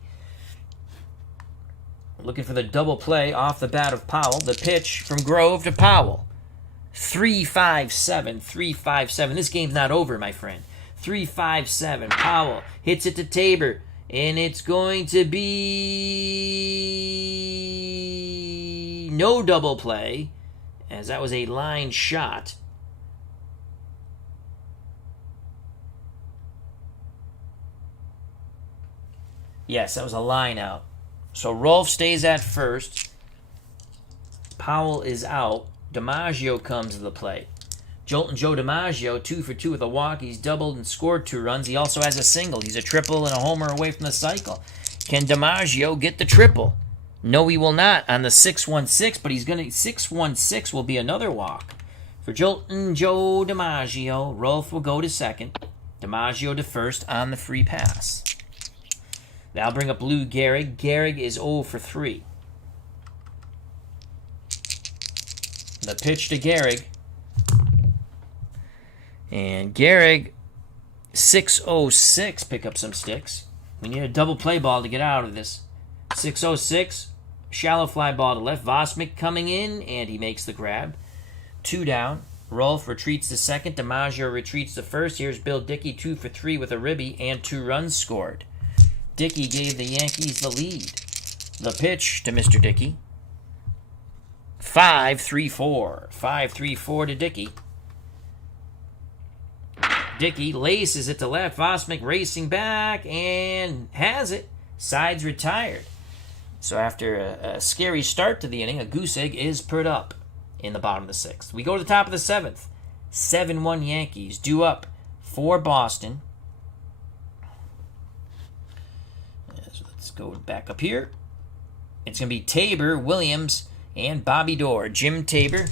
Looking for the double play off the bat of Powell. The pitch from Grove to Powell. 3-5-7, 3-5-7. This game's not over, my friend. 3-5-7. Powell hits it to Tabor. And it's going to be no double play, as that was a line shot. Yes, that was a line out. So Rolf stays at first. Powell is out. DiMaggio comes to the plate. Joltin' Joe DiMaggio, 2 for 2 with a walk. He's doubled and scored 2 runs. He also has a single. He's a triple and a homer away from the cycle. Can DiMaggio get the triple? No, he will not on the 6-1-6, but he's going to... 6-1-6 will be another walk. For Joltin' Joe DiMaggio, Rolf will go to second. DiMaggio to first on the free pass. That'll bring up Lou Gehrig. Gehrig is 0 for 3. The pitch to Gehrig. And Gehrig, 6-0-6, pick up some sticks. We need a double play ball to get out of this. 6-0-6, shallow fly ball to left. Vosmik coming in, and he makes the grab. 2 down. Rolf retreats to second. DiMaggio retreats to first. Here's Bill Dickey, 2 for 3 with a ribby and 2 runs scored. Dickey gave the Yankees the lead. The pitch to Mr. Dickey. 5-3-4. 5-3-4 to Dickey. Dickey laces it to left. Vosmik racing back and has it. Sides retired. So after a scary start to the inning, a goose egg is put up in the bottom of the 6th. We go to the top of the 7th. 7-1 Yankees due up for Boston. So let's go back up here. It's going to be Tabor, Williams, and Bobby Dorr. Jim Tabor,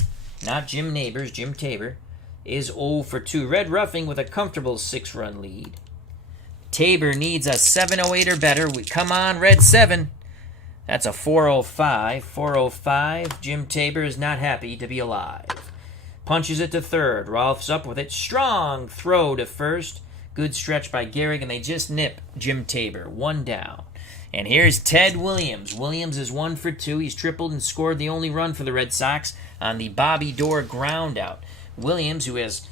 not Jim Neighbors, Jim Tabor, is 0 for 2. Red Ruffing with a comfortable 6-run lead. Tabor needs a 708 or better. Come on, Red 7. That's a 405. 405. Jim Tabor is not happy to be alive. Punches it to third. Rolf's up with it. Strong throw to first. Good stretch by Gehrig, and they just nip Jim Tabor. 1 down. And here's Ted Williams. Williams is 1 for 2. He's tripled and scored the only run for the Red Sox on the Bobby Dorr ground out. Williams, who has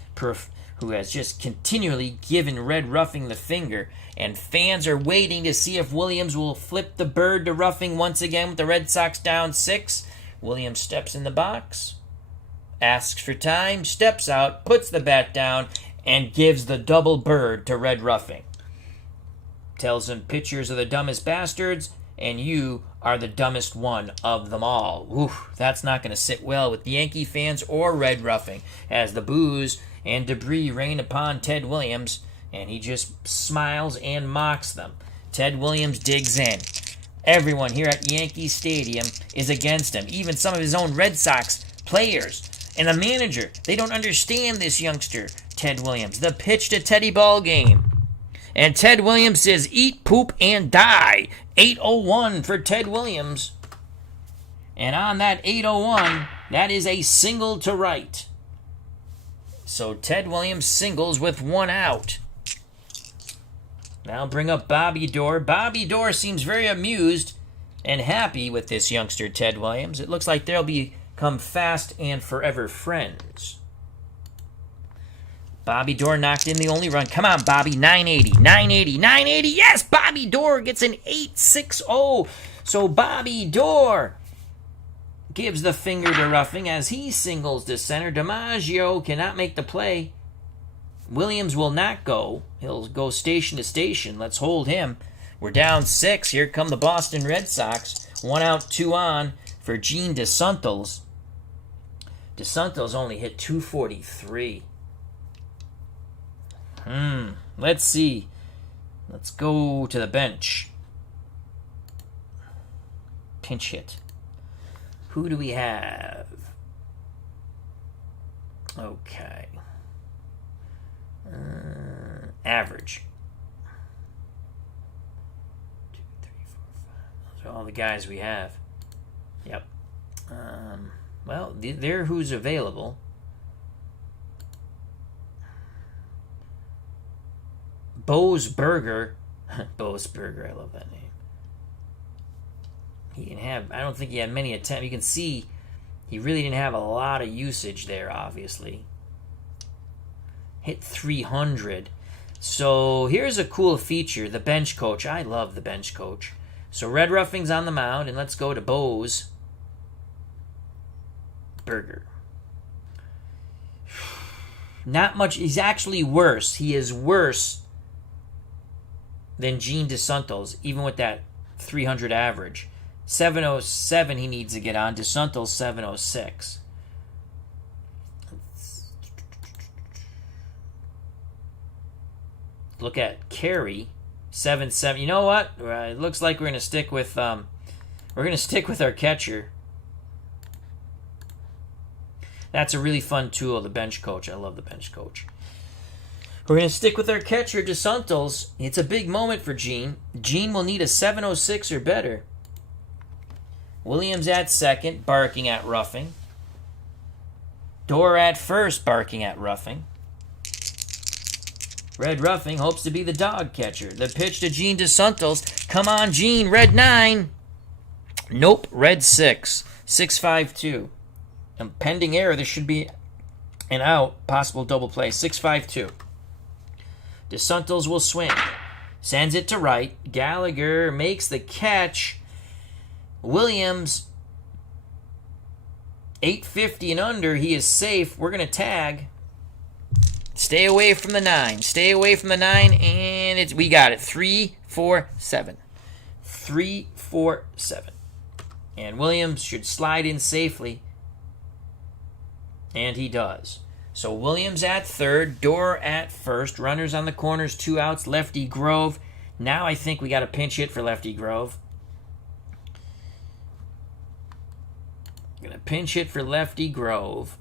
just continually given Red Ruffing the finger, and fans are waiting to see if Williams will flip the bird to Ruffing once again with the Red Sox down 6. Williams steps in the box, asks for time, steps out, puts the bat down, and gives the double bird to Red Ruffing. Tells him pitchers are the dumbest bastards, and you are the dumbest one of them all. Oof, that's not going to sit well with the Yankee fans or Red Ruffing, as the boos and debris rain upon Ted Williams, and he just smiles and mocks them. Ted Williams digs in. Everyone here at Yankee Stadium is against him, even some of his own Red Sox players. And the manager, they don't understand this youngster, Ted Williams. The pitch to Teddy Ballgame. And Ted Williams says, eat, poop, and die. 801 for Ted Williams. And on that 801, that is a single to right. So Ted Williams singles with 1 out. Now bring up Bobby Dorr. Bobby Dorr seems very amused and happy with this youngster, Ted Williams. It looks like they'll become fast and forever friends. Bobby Dorr knocked in the only run. Come on, Bobby. 980, 980, 980. Yes, Bobby Dorr gets an 8-6-0. So Bobby Dorr gives the finger to Ruffing as he singles to center. DiMaggio cannot make the play. Williams will not go. He'll go station to station. Let's hold him. We're down 6. Here come the Boston Red Sox. 1 out, 2 on for Gene DeSantos. DeSantos only hit 243. Let's see. Let's go to the bench. Pinch hit. Who do we have? Okay. Average. 2, 3, 4, 5. Those are all the guys we have. Yep. Well, they're who's available. Bose Burger. Bose Burger, I love that name. He didn't have, I don't think he had many attempts. You can see he really didn't have a lot of usage there, obviously. Hit 300. So here's a cool feature, the bench coach. I love the bench coach. So Red Ruffing's on the mound, and let's go to Bose Burger. Not much. He's actually worse. He is worse than Gene DeSantos, even with that 300 average. 707 he needs to get on. DeSantos 706. Look at Carey 7-7. You know what? It looks like we're gonna stick with our catcher. That's a really fun tool, the bench coach. I love the bench coach. We're going to stick with our catcher, DeSantos. It's a big moment for Gene. Gene will need a 706 or better. Williams at second, barking at Ruffing. Dorr at first, barking at Ruffing. Red Ruffing hopes to be the dog catcher. The pitch to Gene DeSantos. Come on, Gene. Red 9. Nope. Red 6. 6-5-2. Pending error, this should be an out. Possible double play. 6-5-2. DeSantos will swing. Sends it to right. Gallagher makes the catch. Williams, 850 and under. He is safe. We're going to tag. Stay away from the 9. Stay away from the 9. And we got it. 3-4-7. 3-4-7. And Williams should slide in safely. And he does. So Williams at third, Dorr at first, runners on the corners, 2 outs, Lefty Grove. Now I think we got a pinch hit for Lefty Grove. Gonna pinch hit for Lefty Grove.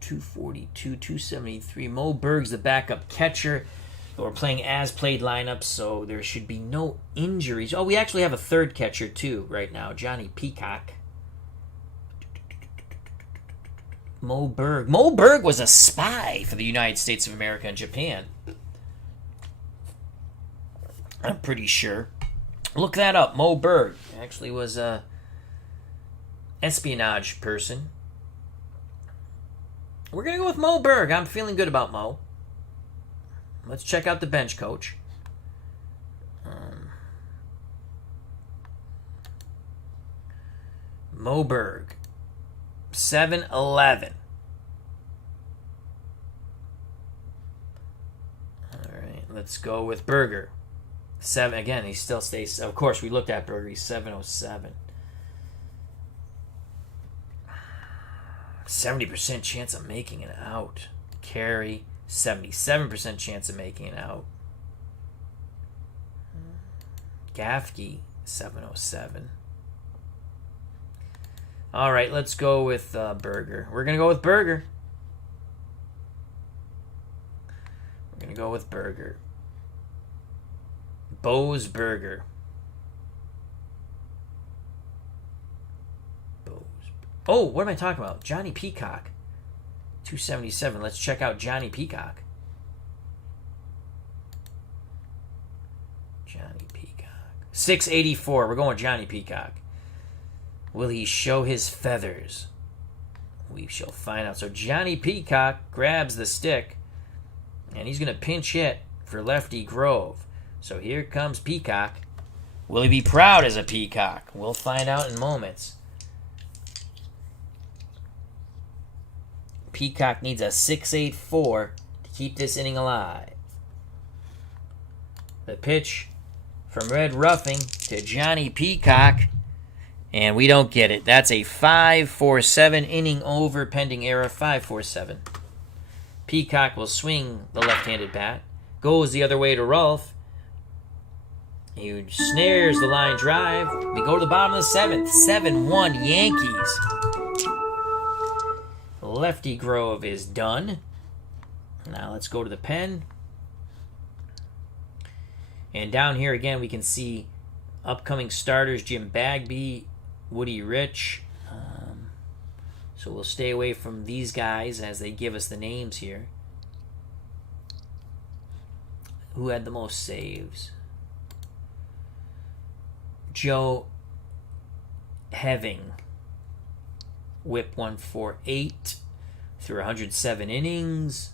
.242, 273. Mo Berg's the backup catcher. We're playing as-played lineups, so there should be no injuries. Oh, we actually have a third catcher, too, right now. Johnny Peacock. Mo Berg. Mo Berg was a spy for the United States of America and Japan. I'm pretty sure. Look that up. Mo Berg actually was a espionage person. We're going to go with Mo Berg. I'm feeling good about Mo. Let's check out the bench coach. Mo Berg. 7-11. All right, let's go with Berger. 7 again. He still stays. Of course, we looked at Berger. He's 707. 70% chance of making it out. Carey. 77% chance of making it out. Gafke, 707. All right, let's go with Berger. We're going to go with Berger. We're going to go with Berger. Bose Burger. Oh, what am I talking about? Johnny Peacock. 277. Let's check out Johnny Peacock. Johnny Peacock. 684. We're going with Johnny Peacock. Will he show his feathers? We shall find out. So Johnny Peacock grabs the stick, and he's going to pinch hit for Lefty Grove. So here comes Peacock. Will he be proud as a Peacock? We'll find out in moments. Peacock needs a 6.84 to keep this inning alive. The pitch from Red Ruffing to Johnny Peacock, and we don't get it. That's a 5-4-7 inning over, pending error. 5-4-7. Peacock will swing the left-handed bat. Goes the other way to Rolfe. He snares the line drive. We go to the bottom of the 7th. 7-1 Yankees. Lefty Grove is done. Now let's go to the pen. And down here again we can see upcoming starters: Jim Bagby, Woody Rich, So we'll stay away from these guys as they give us the names here. Who had the most saves? Joe Heving. Whip 148 through 107 innings.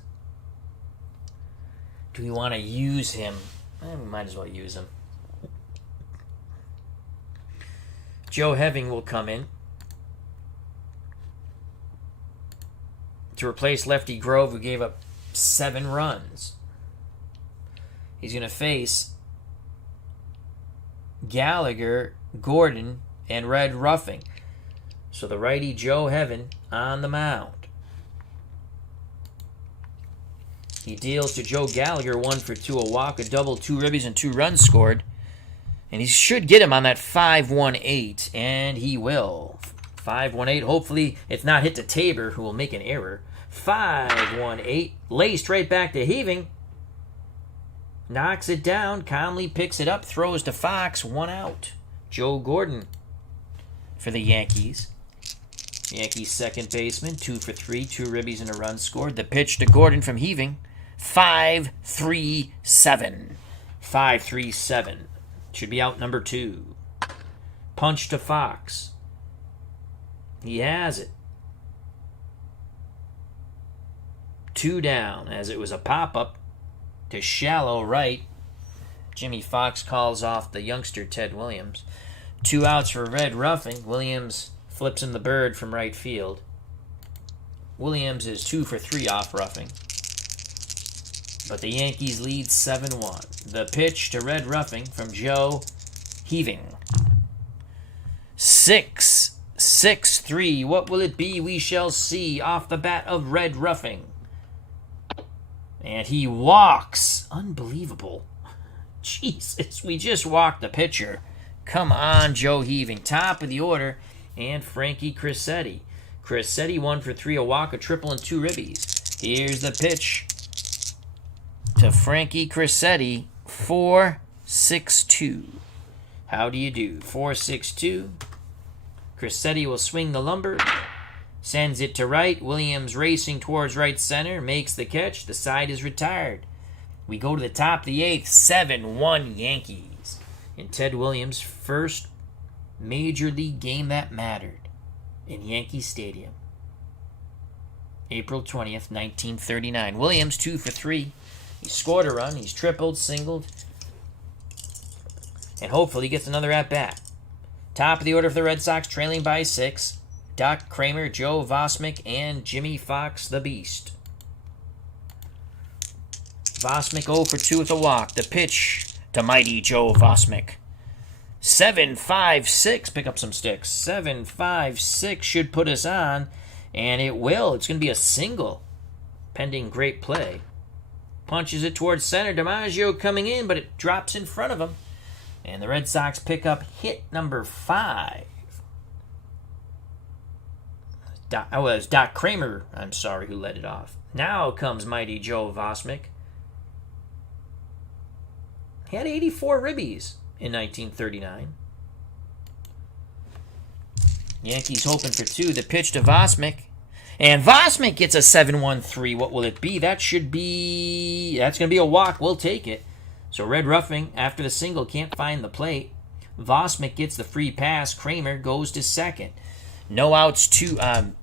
Do we want to use him? We might as well use him. Joe Heving will come in to replace Lefty Grove, who gave up 7 runs. He's going to face Gallagher, Gordon, and Red Ruffing. So the righty Joe Heving on the mound. He deals to Joe Gallagher 1 for 2, a walk, a double, 2 ribbies, and 2 runs scored. And he should get him on that 5-1-8, and he will. 5-1-8. Hopefully it's not hit to Tabor, who will make an error. 5-1-8. Laced right back to Heaving. Knocks it down, calmly picks it up, throws to Fox, 1 out. Joe Gordon for the Yankees. Yankees second baseman, 2 for 3, 2 ribbies and a run scored. The pitch to Gordon from Heaving, 5-3-7. 5-3-7. Should be out number 2. Punch to Fox. He has it. 2 down, as it was a pop-up to shallow right. Jimmy Fox calls off the youngster Ted Williams. 2 outs for Red Ruffing. Williams flips him the bird from right field. Williams is 2 for 3 off Ruffing. But the Yankees lead 7-1. The pitch to Red Ruffing from Joe Heaving. 6-6-3. What will it be? We shall see. Off the bat of Red Ruffing. And he walks. Unbelievable. Jesus, we just walked the pitcher. Come on, Joe Heaving. Top of the order. And Frankie Crissetti. Crissetti 1 for 3, a walk, a triple, and 2 ribbies. Here's the pitch to Frankie Crissetti. 4-6-2. How do you do? 4-6-2. Crissetti will swing the lumber. Sends it to right. Williams racing towards right center. Makes the catch. The side is retired. We go to the top of the 8th. 7-1 Yankees. In Ted Williams' first major league game that mattered in Yankee Stadium. April 20th, 1939. Williams 2 for 3. He scored a run. He's tripled, singled. And hopefully he gets another at-bat. Top of the order for the Red Sox, trailing by 6. Doc Kramer, Joe Vosmick, and Jimmy Fox, the Beast. Vosmick 0 for 2 with a walk. The pitch to mighty Joe Vosmick. 7-5-6. Pick up some sticks. 7-5-6 should put us on, and it will. It's going to be a single, pending great play. Punches it towards center. DiMaggio coming in, but it drops in front of him. And the Red Sox pick up hit number 5. It was Doc Kramer, who led it off. Now comes mighty Joe Vosmick. He had 84 ribbies in 1939. Yankees hoping for 2. The pitch to Vosmick. And Vosmick gets a 7-1-3. What will it be? That's going to be a walk. We'll take it. So Red Ruffing, after the single, can't find the plate. Vosmick gets the free pass. Kramer goes to second. No outs, 2 on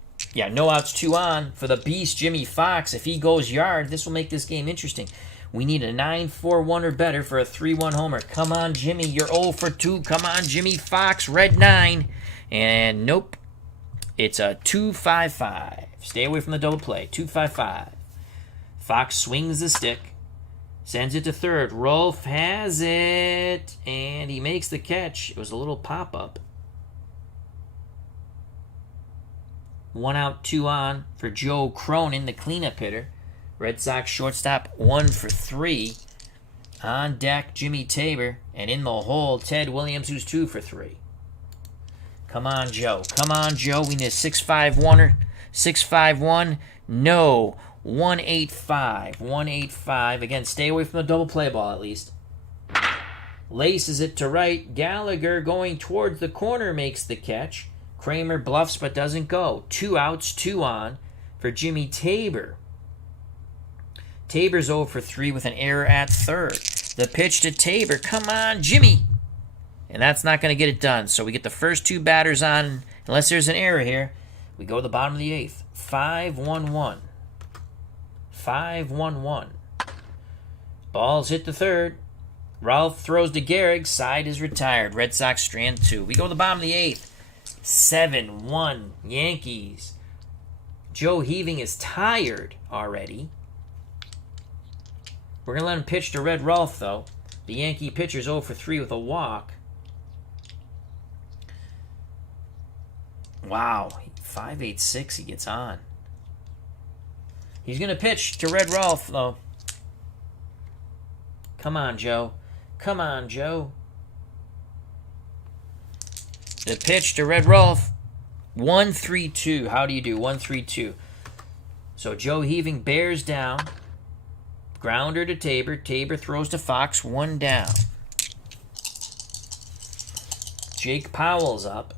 for the Beast, Jimmy Fox. If he goes yard, this will make this game interesting. We need a 9-4-1 or better for a 3-1 homer. Come on, Jimmy. You're 0 for 2. Come on, Jimmy Fox. Red 9. And nope. It's a 2-5-5. Stay away from the double play. 2-5-5. Fox swings the stick. Sends it to third. Rolf has it. And he makes the catch. It was a little pop-up. 1 out, 2 on for Joe Cronin, the cleanup hitter. Red Sox shortstop 1 for 3. On deck, Jimmy Tabor. And in the hole, Ted Williams, who's 2 for 3. Come on, Joe. Come on, Joe. We need a 6-5-1er. 6-5-1. No. 1-8-5. 1-8-5. Again, stay away from the double play ball at least. Laces it to right. Gallagher going towards the corner makes the catch. Kramer bluffs but doesn't go. 2 outs, 2 on for Jimmy Tabor. Tabor's 0 for 3 with an error at third. The pitch to Tabor. Come on, Jimmy. And that's not going to get it done. So we get the first 2 batters on. Unless there's an error here, we go to the bottom of the 8th. 5-1-1. 5-1-1. Ball's hit the third. Ralph throws to Gehrig. Side is retired. Red Sox strand 2. We go to the bottom of the 8th. 7-1 Yankees. Joe Heaving is tired already. We're going to let him pitch to Red Ralph, though. The Yankee pitcher's 0 for 3 with a walk. Wow. 5.86 he gets on. He's going to pitch to Red Ralph, though. Come on, Joe. Come on, Joe. The pitch to Red Ralph. 1-3-2. How do you do? 1-3-2. So Joe Heaving bears down. Grounder to Tabor. Tabor throws to Fox. 1 down. Jake Powell's up.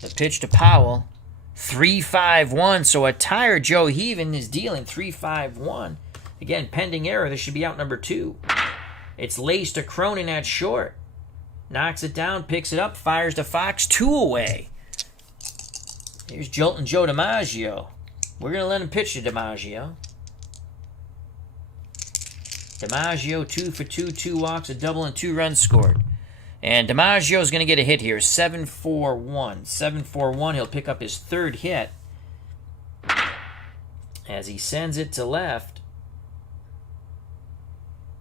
The pitch to Powell. 3-5-1. So a tired Joe Heaving is dealing 3-5-1. Again, pending error. This should be out number 2. It's laced to Cronin at short. Knocks it down, picks it up, fires to Fox. 2 away. Here's Joltin' Joe DiMaggio. We're going to let him pitch to DiMaggio. DiMaggio 2 for 2, 2 walks, a double, and 2 runs scored. And DiMaggio is going to get a hit here. 7-4-1. 7-4-1. He'll pick up his 3rd hit as he sends it to left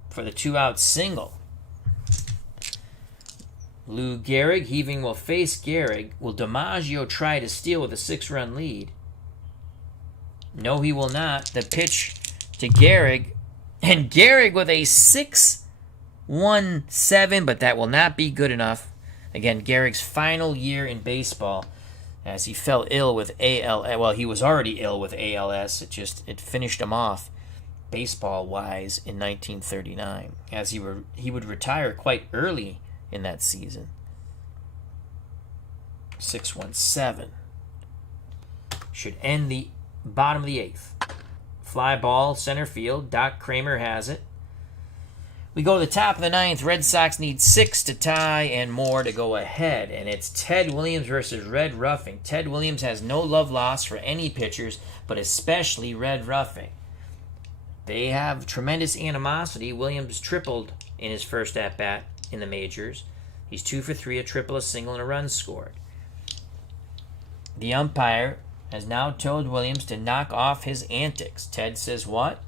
for the 2-out single. Lou Gehrig. Heaving will face Gehrig. Will DiMaggio try to steal with a 6-run lead? No, he will not. The pitch to Gehrig. And Gehrig with a 6-1-7, but that will not be good enough. Again, Gehrig's final year in baseball as he fell ill with ALS. Well, he was already ill with ALS. It finished him off baseball-wise in 1939, as he would retire quite early in that season. 6-1-7 should end the bottom of the 8th. Fly ball, center field. Doc Kramer has it. We go to the top of the 9th. Red Sox need 6 to tie and more to go ahead. And it's Ted Williams versus Red Ruffing. Ted Williams has no love lost for any pitchers, but especially Red Ruffing. They have tremendous animosity. Williams tripled in his first at-bat in the majors. He's 2 for 3, a triple, a single, and a run scored. The umpire has now told Williams to knock off his antics. Ted says what?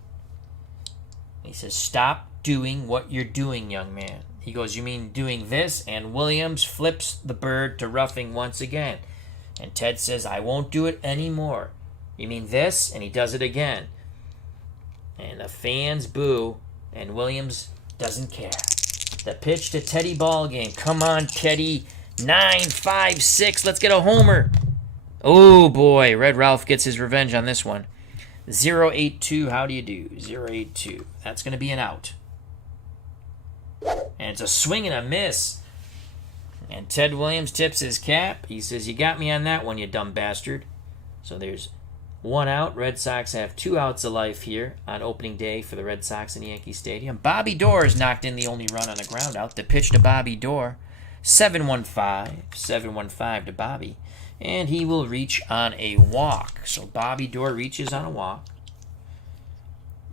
He says, stop doing what you're doing, young man. He goes, you mean doing this? And Williams flips the bird to Ruffing once again. And Ted says, I won't do it anymore. You mean this? And he does it again. And the fans boo, and Williams doesn't care. The pitch to Teddy Ballgame. Come on, Teddy. 9-5-6. Let's get a homer. Oh, boy. Red Ralph gets his revenge on this one. 0-8-2. How do you do? 0-8-2. That's going to be an out. And it's a swing and a miss. And Ted Williams tips his cap. He says, you got me on that one, you dumb bastard. So there's 1 out. Red Sox have 2 outs of life here on opening day for the Red Sox in Yankee Stadium. Bobby Doerr's knocked in the only run on the ground out. The pitch to Bobby Doerr. 7-1-5. 7-1-5 to Bobby. And he will reach on a walk. So Bobby Doerr reaches on a walk.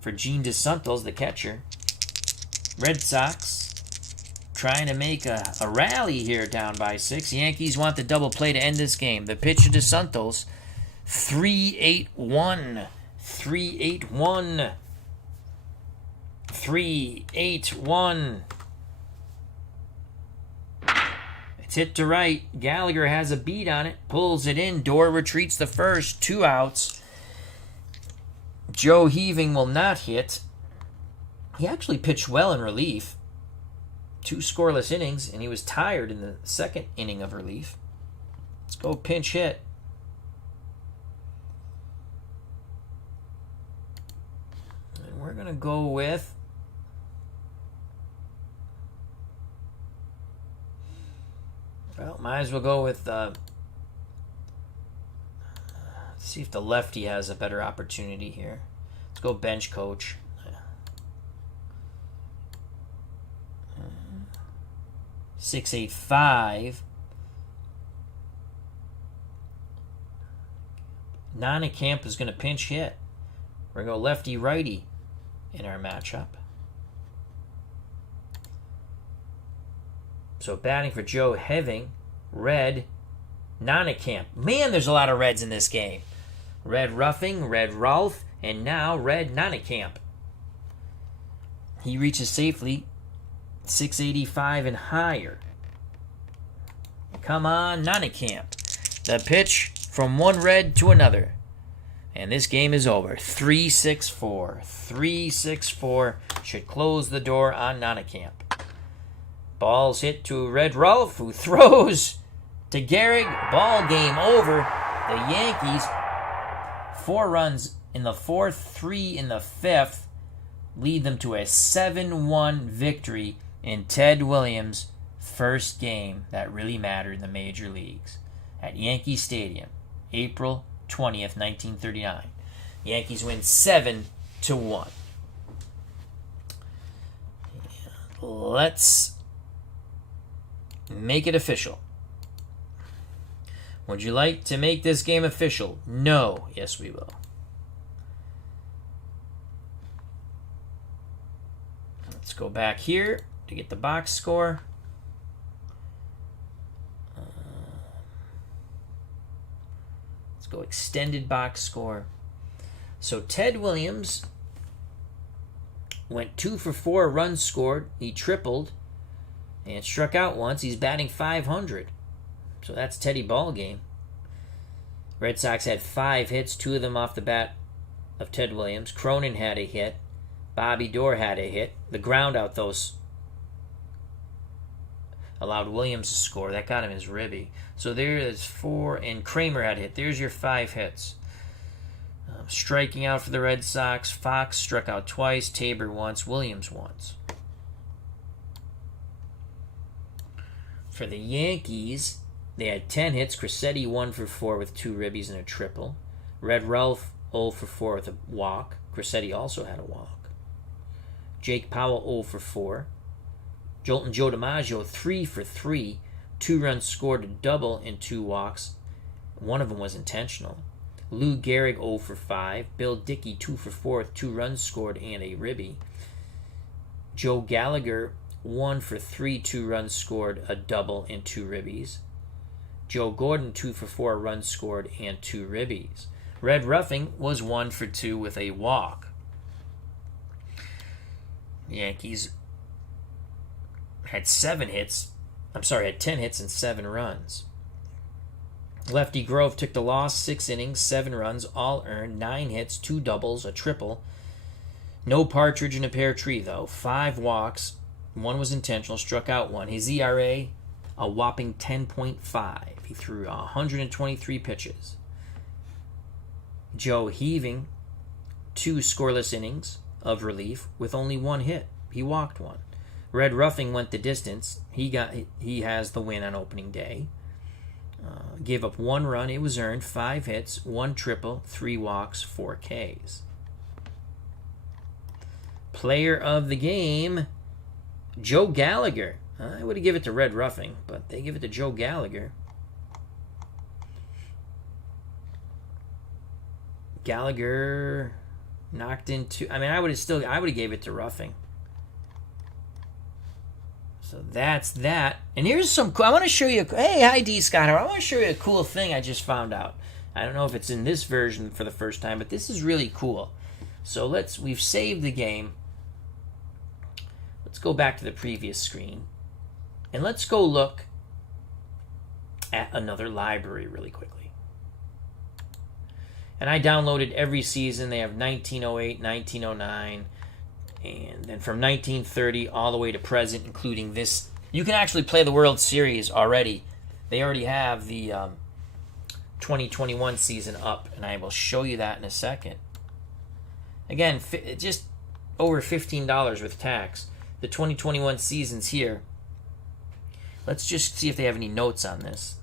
For Gene DeSantos, the catcher. Red Sox trying to make a rally here down by 6. Yankees want the double play to end this game. The pitch to DeSantos. 3-8-1. 3-8-1. 3-8-1. It's hit to right. Gallagher has a beat on it. Pulls it in. Doerr retreats the first. 2 outs. Joe Heaving will not hit. He actually pitched well in relief. 2 scoreless innings, and he was tired in the second inning of relief. Let's go pinch hit. And we're going to go with well, might as well go with... see if the lefty has a better opportunity here. Let's go bench coach. 6'8", Nonnekamp is going to pinch hit. We're going to go lefty-righty in our matchup. So batting for Joe Heving, red, Nonnekamp. Man, there's a lot of reds in this game. Red Ruffing, red Rolf, and now red Nonnekamp. He reaches safely 685 and higher. Come on, Nonnekamp. The pitch from one red to another. And this game is over. 3-6-4. 3-6-4 should close the door on Nonnekamp. Ball's hit to Red Rolf, who throws to Gehrig. Ball game over. The Yankees, 4 runs in the 4th, 3 in the 5th, lead them to a 7-1 victory in Ted Williams' first game that really mattered in the major leagues at Yankee Stadium, April 20th, 1939. Yankees win 7-1. Let's make it official. Would you like to make this game official? No. Yes, we will. Let's go back here to get the box score. Let's go extended box score. So Ted Williams went 2 for 4 runs scored. He tripled and struck out once. He's batting .500. So that's Teddy ball game. Red Sox had 5 hits, 2 of them off the bat of Ted Williams. Cronin had a hit. Bobby Doerr had a hit. The ground out, those allowed Williams to score. That got him his ribby. So there is 4, and Kramer had a hit. There's your 5 hits. Striking out for the Red Sox. Fox struck out twice. Tabor once. Williams once. For the Yankees, they had 10 hits. Crissetti 1 for 4 with 2 ribbies and a triple. Red Ralph 0 for 4 with a walk. Crissetti also had a walk. Jake Powell 0 for 4. Jolton Joe DiMaggio 3 for 3. 2 runs scored, a double and 2 walks. One of them was intentional. Lou Gehrig 0 for 5. Bill Dickey 2 for 4 with 2 runs scored and a ribby. Joe Gallagher 1 for 3, 2 runs scored, a double and 2 ribbies. Joe Gordon 2 for 4 runs scored and 2 ribbies. Red Ruffing was 1 for 2 with a walk. The Yankees had 10 hits and 7 runs. Lefty Grove took the loss, 6 innings, 7 runs, all earned, 9 hits, 2 doubles, a triple. No partridge in a pear tree, though. 5 walks, 1 was intentional, struck out 1. His ERA, a whopping 10.5. He threw 123 pitches. Joe Heaving, 2 scoreless innings of relief with only 1 hit. He walked 1. Red Ruffing went the distance. He has the win on opening day. Gave up 1 run. It was earned. 5 hits, 1 triple, 3 walks, 4 Ks. Player of the game, Joe Gallagher. I would have given it to Red Ruffing, but they give it to Joe Gallagher. Gallagher knocked into... I would have gave it to Ruffing. So that's that. And here's some... I want to show you... Hey, hi, D. Scott. I want to show you a cool thing I just found out. I don't know if it's in this version for the first time, but this is really cool. So we've saved the game. Let's go back to the previous screen. And let's go look at another library really quickly. And I downloaded every season. They have 1908, 1909, and then from 1930 all the way to present, including this. You can actually play the World Series already. They already have the 2021 season up, and I will show you that in a second. Again, just over $15 with tax. The 2021 season's here. Let's just see if they have any notes on this.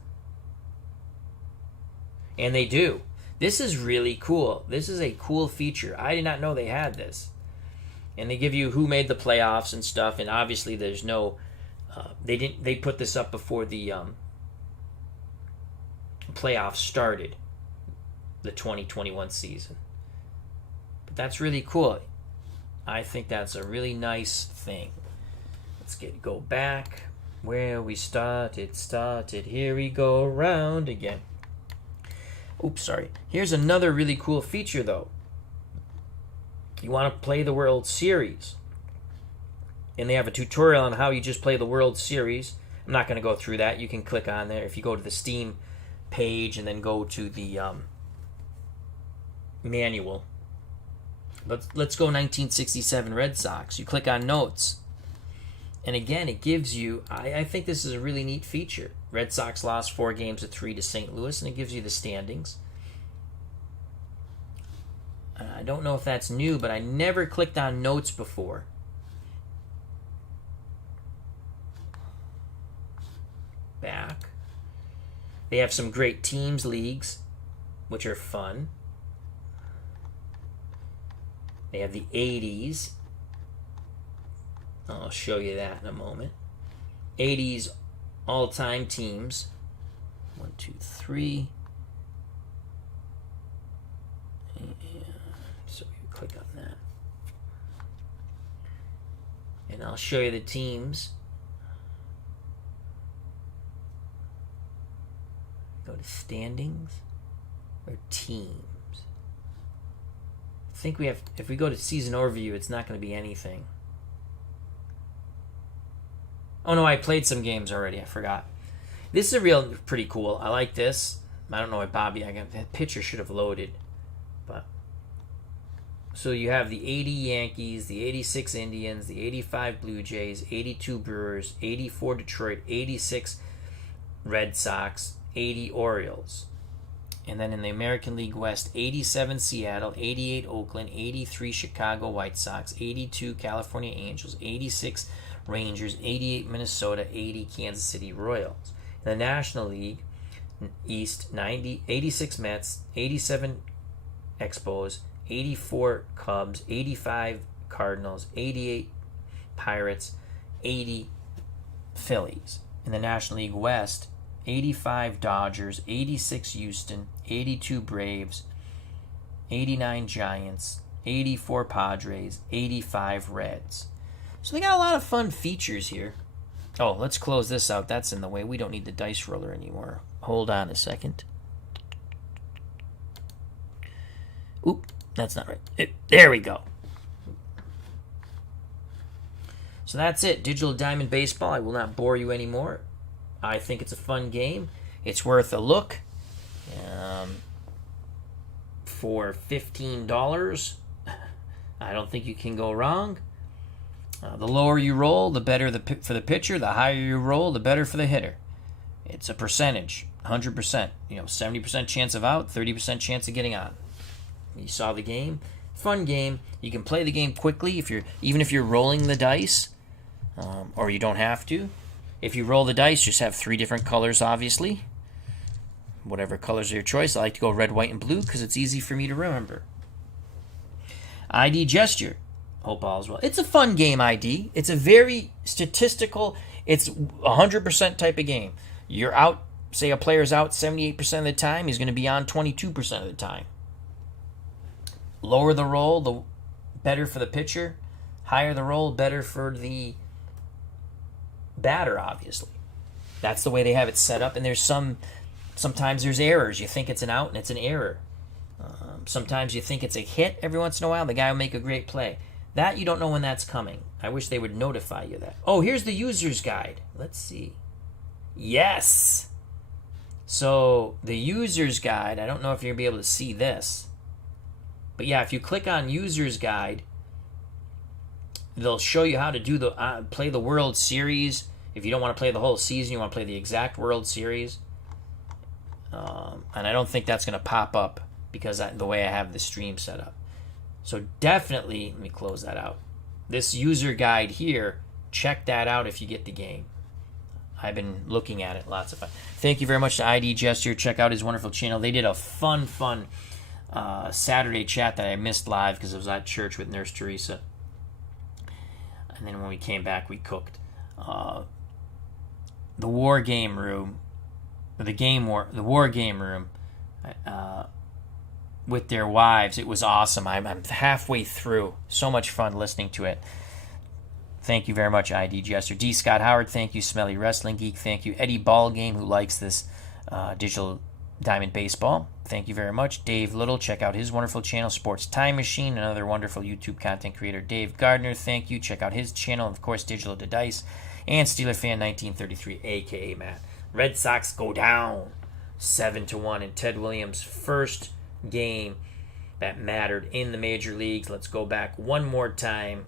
And they do. This is really cool. This is a cool feature. I did not know they had this. And they give you who made the playoffs and stuff. And obviously, there's no. They put this up before the playoffs started, the 2021 season. But that's really cool. I think that's a really nice thing. Let's go back where we started. Here we go around again. Oops, sorry. Here's another really cool feature, though. You want to play the World Series. And they have a tutorial on how you just play the World Series. I'm not going to go through that. You can click on there. If you go to the Steam page and then go to the manual. Let's go 1967 Red Sox. You click on notes. And again, it gives you, I think this is a really neat feature. Red Sox lost 4-3 to St. Louis, and it gives you the standings. I don't know if that's new, but I never clicked on notes before. Back. They have some great teams leagues, which are fun. They have the 80s. I'll show you that in a moment. 80s all-time teams. 1, 2, 3. And so you click on that. And I'll show you the teams. Go to standings or teams. I think we have, if we go to season overview, it's not going to be anything. Oh no, I played some games already. I forgot. This is pretty cool. I like this. I don't know why that picture should have loaded. But so you have the 80 Yankees, the 86 Indians, the 85 Blue Jays, 82 Brewers, 84 Detroit, 86 Red Sox, 80 Orioles. And then in the American League West, 87 Seattle, 88 Oakland, 83 Chicago White Sox, 82 California Angels, 86 Rangers, 88 Minnesota, 80 Kansas City Royals. In the National League East, 86 Mets, 87 Expos, 84 Cubs, 85 Cardinals, 88 Pirates, 80 Phillies. In the National League West, 85 Dodgers, 86 Houston, 82 Braves, 89 Giants, 84 Padres, 85 Reds. So they got a lot of fun features here. Oh, let's close this out. That's in the way. We don't need the dice roller anymore. Hold on a second. Oop, that's not right. There we go. So that's it. Digital Diamond Baseball. I will not bore you anymore. I think it's a fun game. It's worth a look. For $15, I don't think you can go wrong. The lower you roll, the better for the pitcher. The higher you roll, the better for the hitter. It's a percentage, 100%. 70% chance of out, 30% chance of getting on. You saw the game. Fun game. You can play the game quickly even if you're rolling the dice, or you don't have to. If you roll the dice, just have 3 different colors, obviously. Whatever colors are your choice. I like to go red, white, and blue because it's easy for me to remember. ID gesture. Hope all is well. It's a fun game, ID. It's a very statistical, it's 100% type of game. You're out, say a player's out 78% of the time, he's going to be on 22% of the time. Lower the roll, the better for the pitcher. Higher the roll, better for the batter, obviously. That's the way they have it set up. And sometimes there's errors. You think it's an out and it's an error. Sometimes you think it's a hit every once in a while. The guy will make a great play. That you don't know when that's coming. I wish they would notify you that. Oh, here's the user's guide. Let's see. Yes! So the user's guide, I don't know if you'll be able to see this. But yeah, if you click on user's guide, they'll show you how to do play the World Series. If you don't want to play the whole season, you want to play the exact World Series. And I don't think that's going to pop up because the way I have the stream set up. So definitely, let me close that out. This user guide here, check that out if you get the game. I've been looking at it. Lots of fun. Thank you very much to ID Gesture. Check out his wonderful channel. They did a fun Saturday chat that I missed live because I was at church with Nurse Teresa. And then when we came back, we cooked. The War Game Room, the War Game Room, with their wives. It was awesome. I'm halfway through. So much fun listening to it. Thank you very much, ID Jester. D. Scott Howard, thank you. Smelly Wrestling Geek, thank you. Eddie Ballgame, who likes this digital diamond baseball, thank you very much. Dave Little, check out his wonderful channel. Sports Time Machine, another wonderful YouTube content creator. Dave Gardner, thank you. Check out his channel. Of course, Digital to Dice. And Steeler Fan 1933, a.k.a. Matt. Red Sox go down 7-1 in Ted Williams' first game that mattered in the major leagues. Let's go back one more time.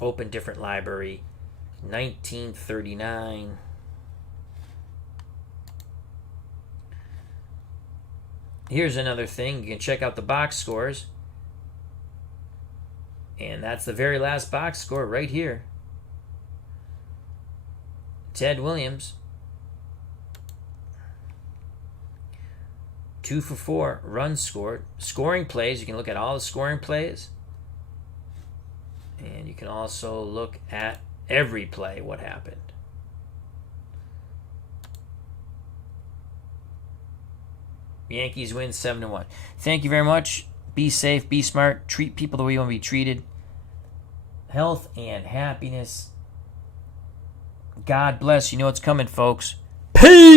Open different library. 1939. Here's another thing. You can check out the box scores. And that's the very last box score right here. Ted Williams. 2 for 4 runs scored. Scoring plays. You can look at all the scoring plays. And you can also look at every play, what happened. Yankees win 7-1. Thank you very much. Be safe, be smart, treat people the way you want to be treated. Health and happiness. God bless. You know what's coming, folks. Peace!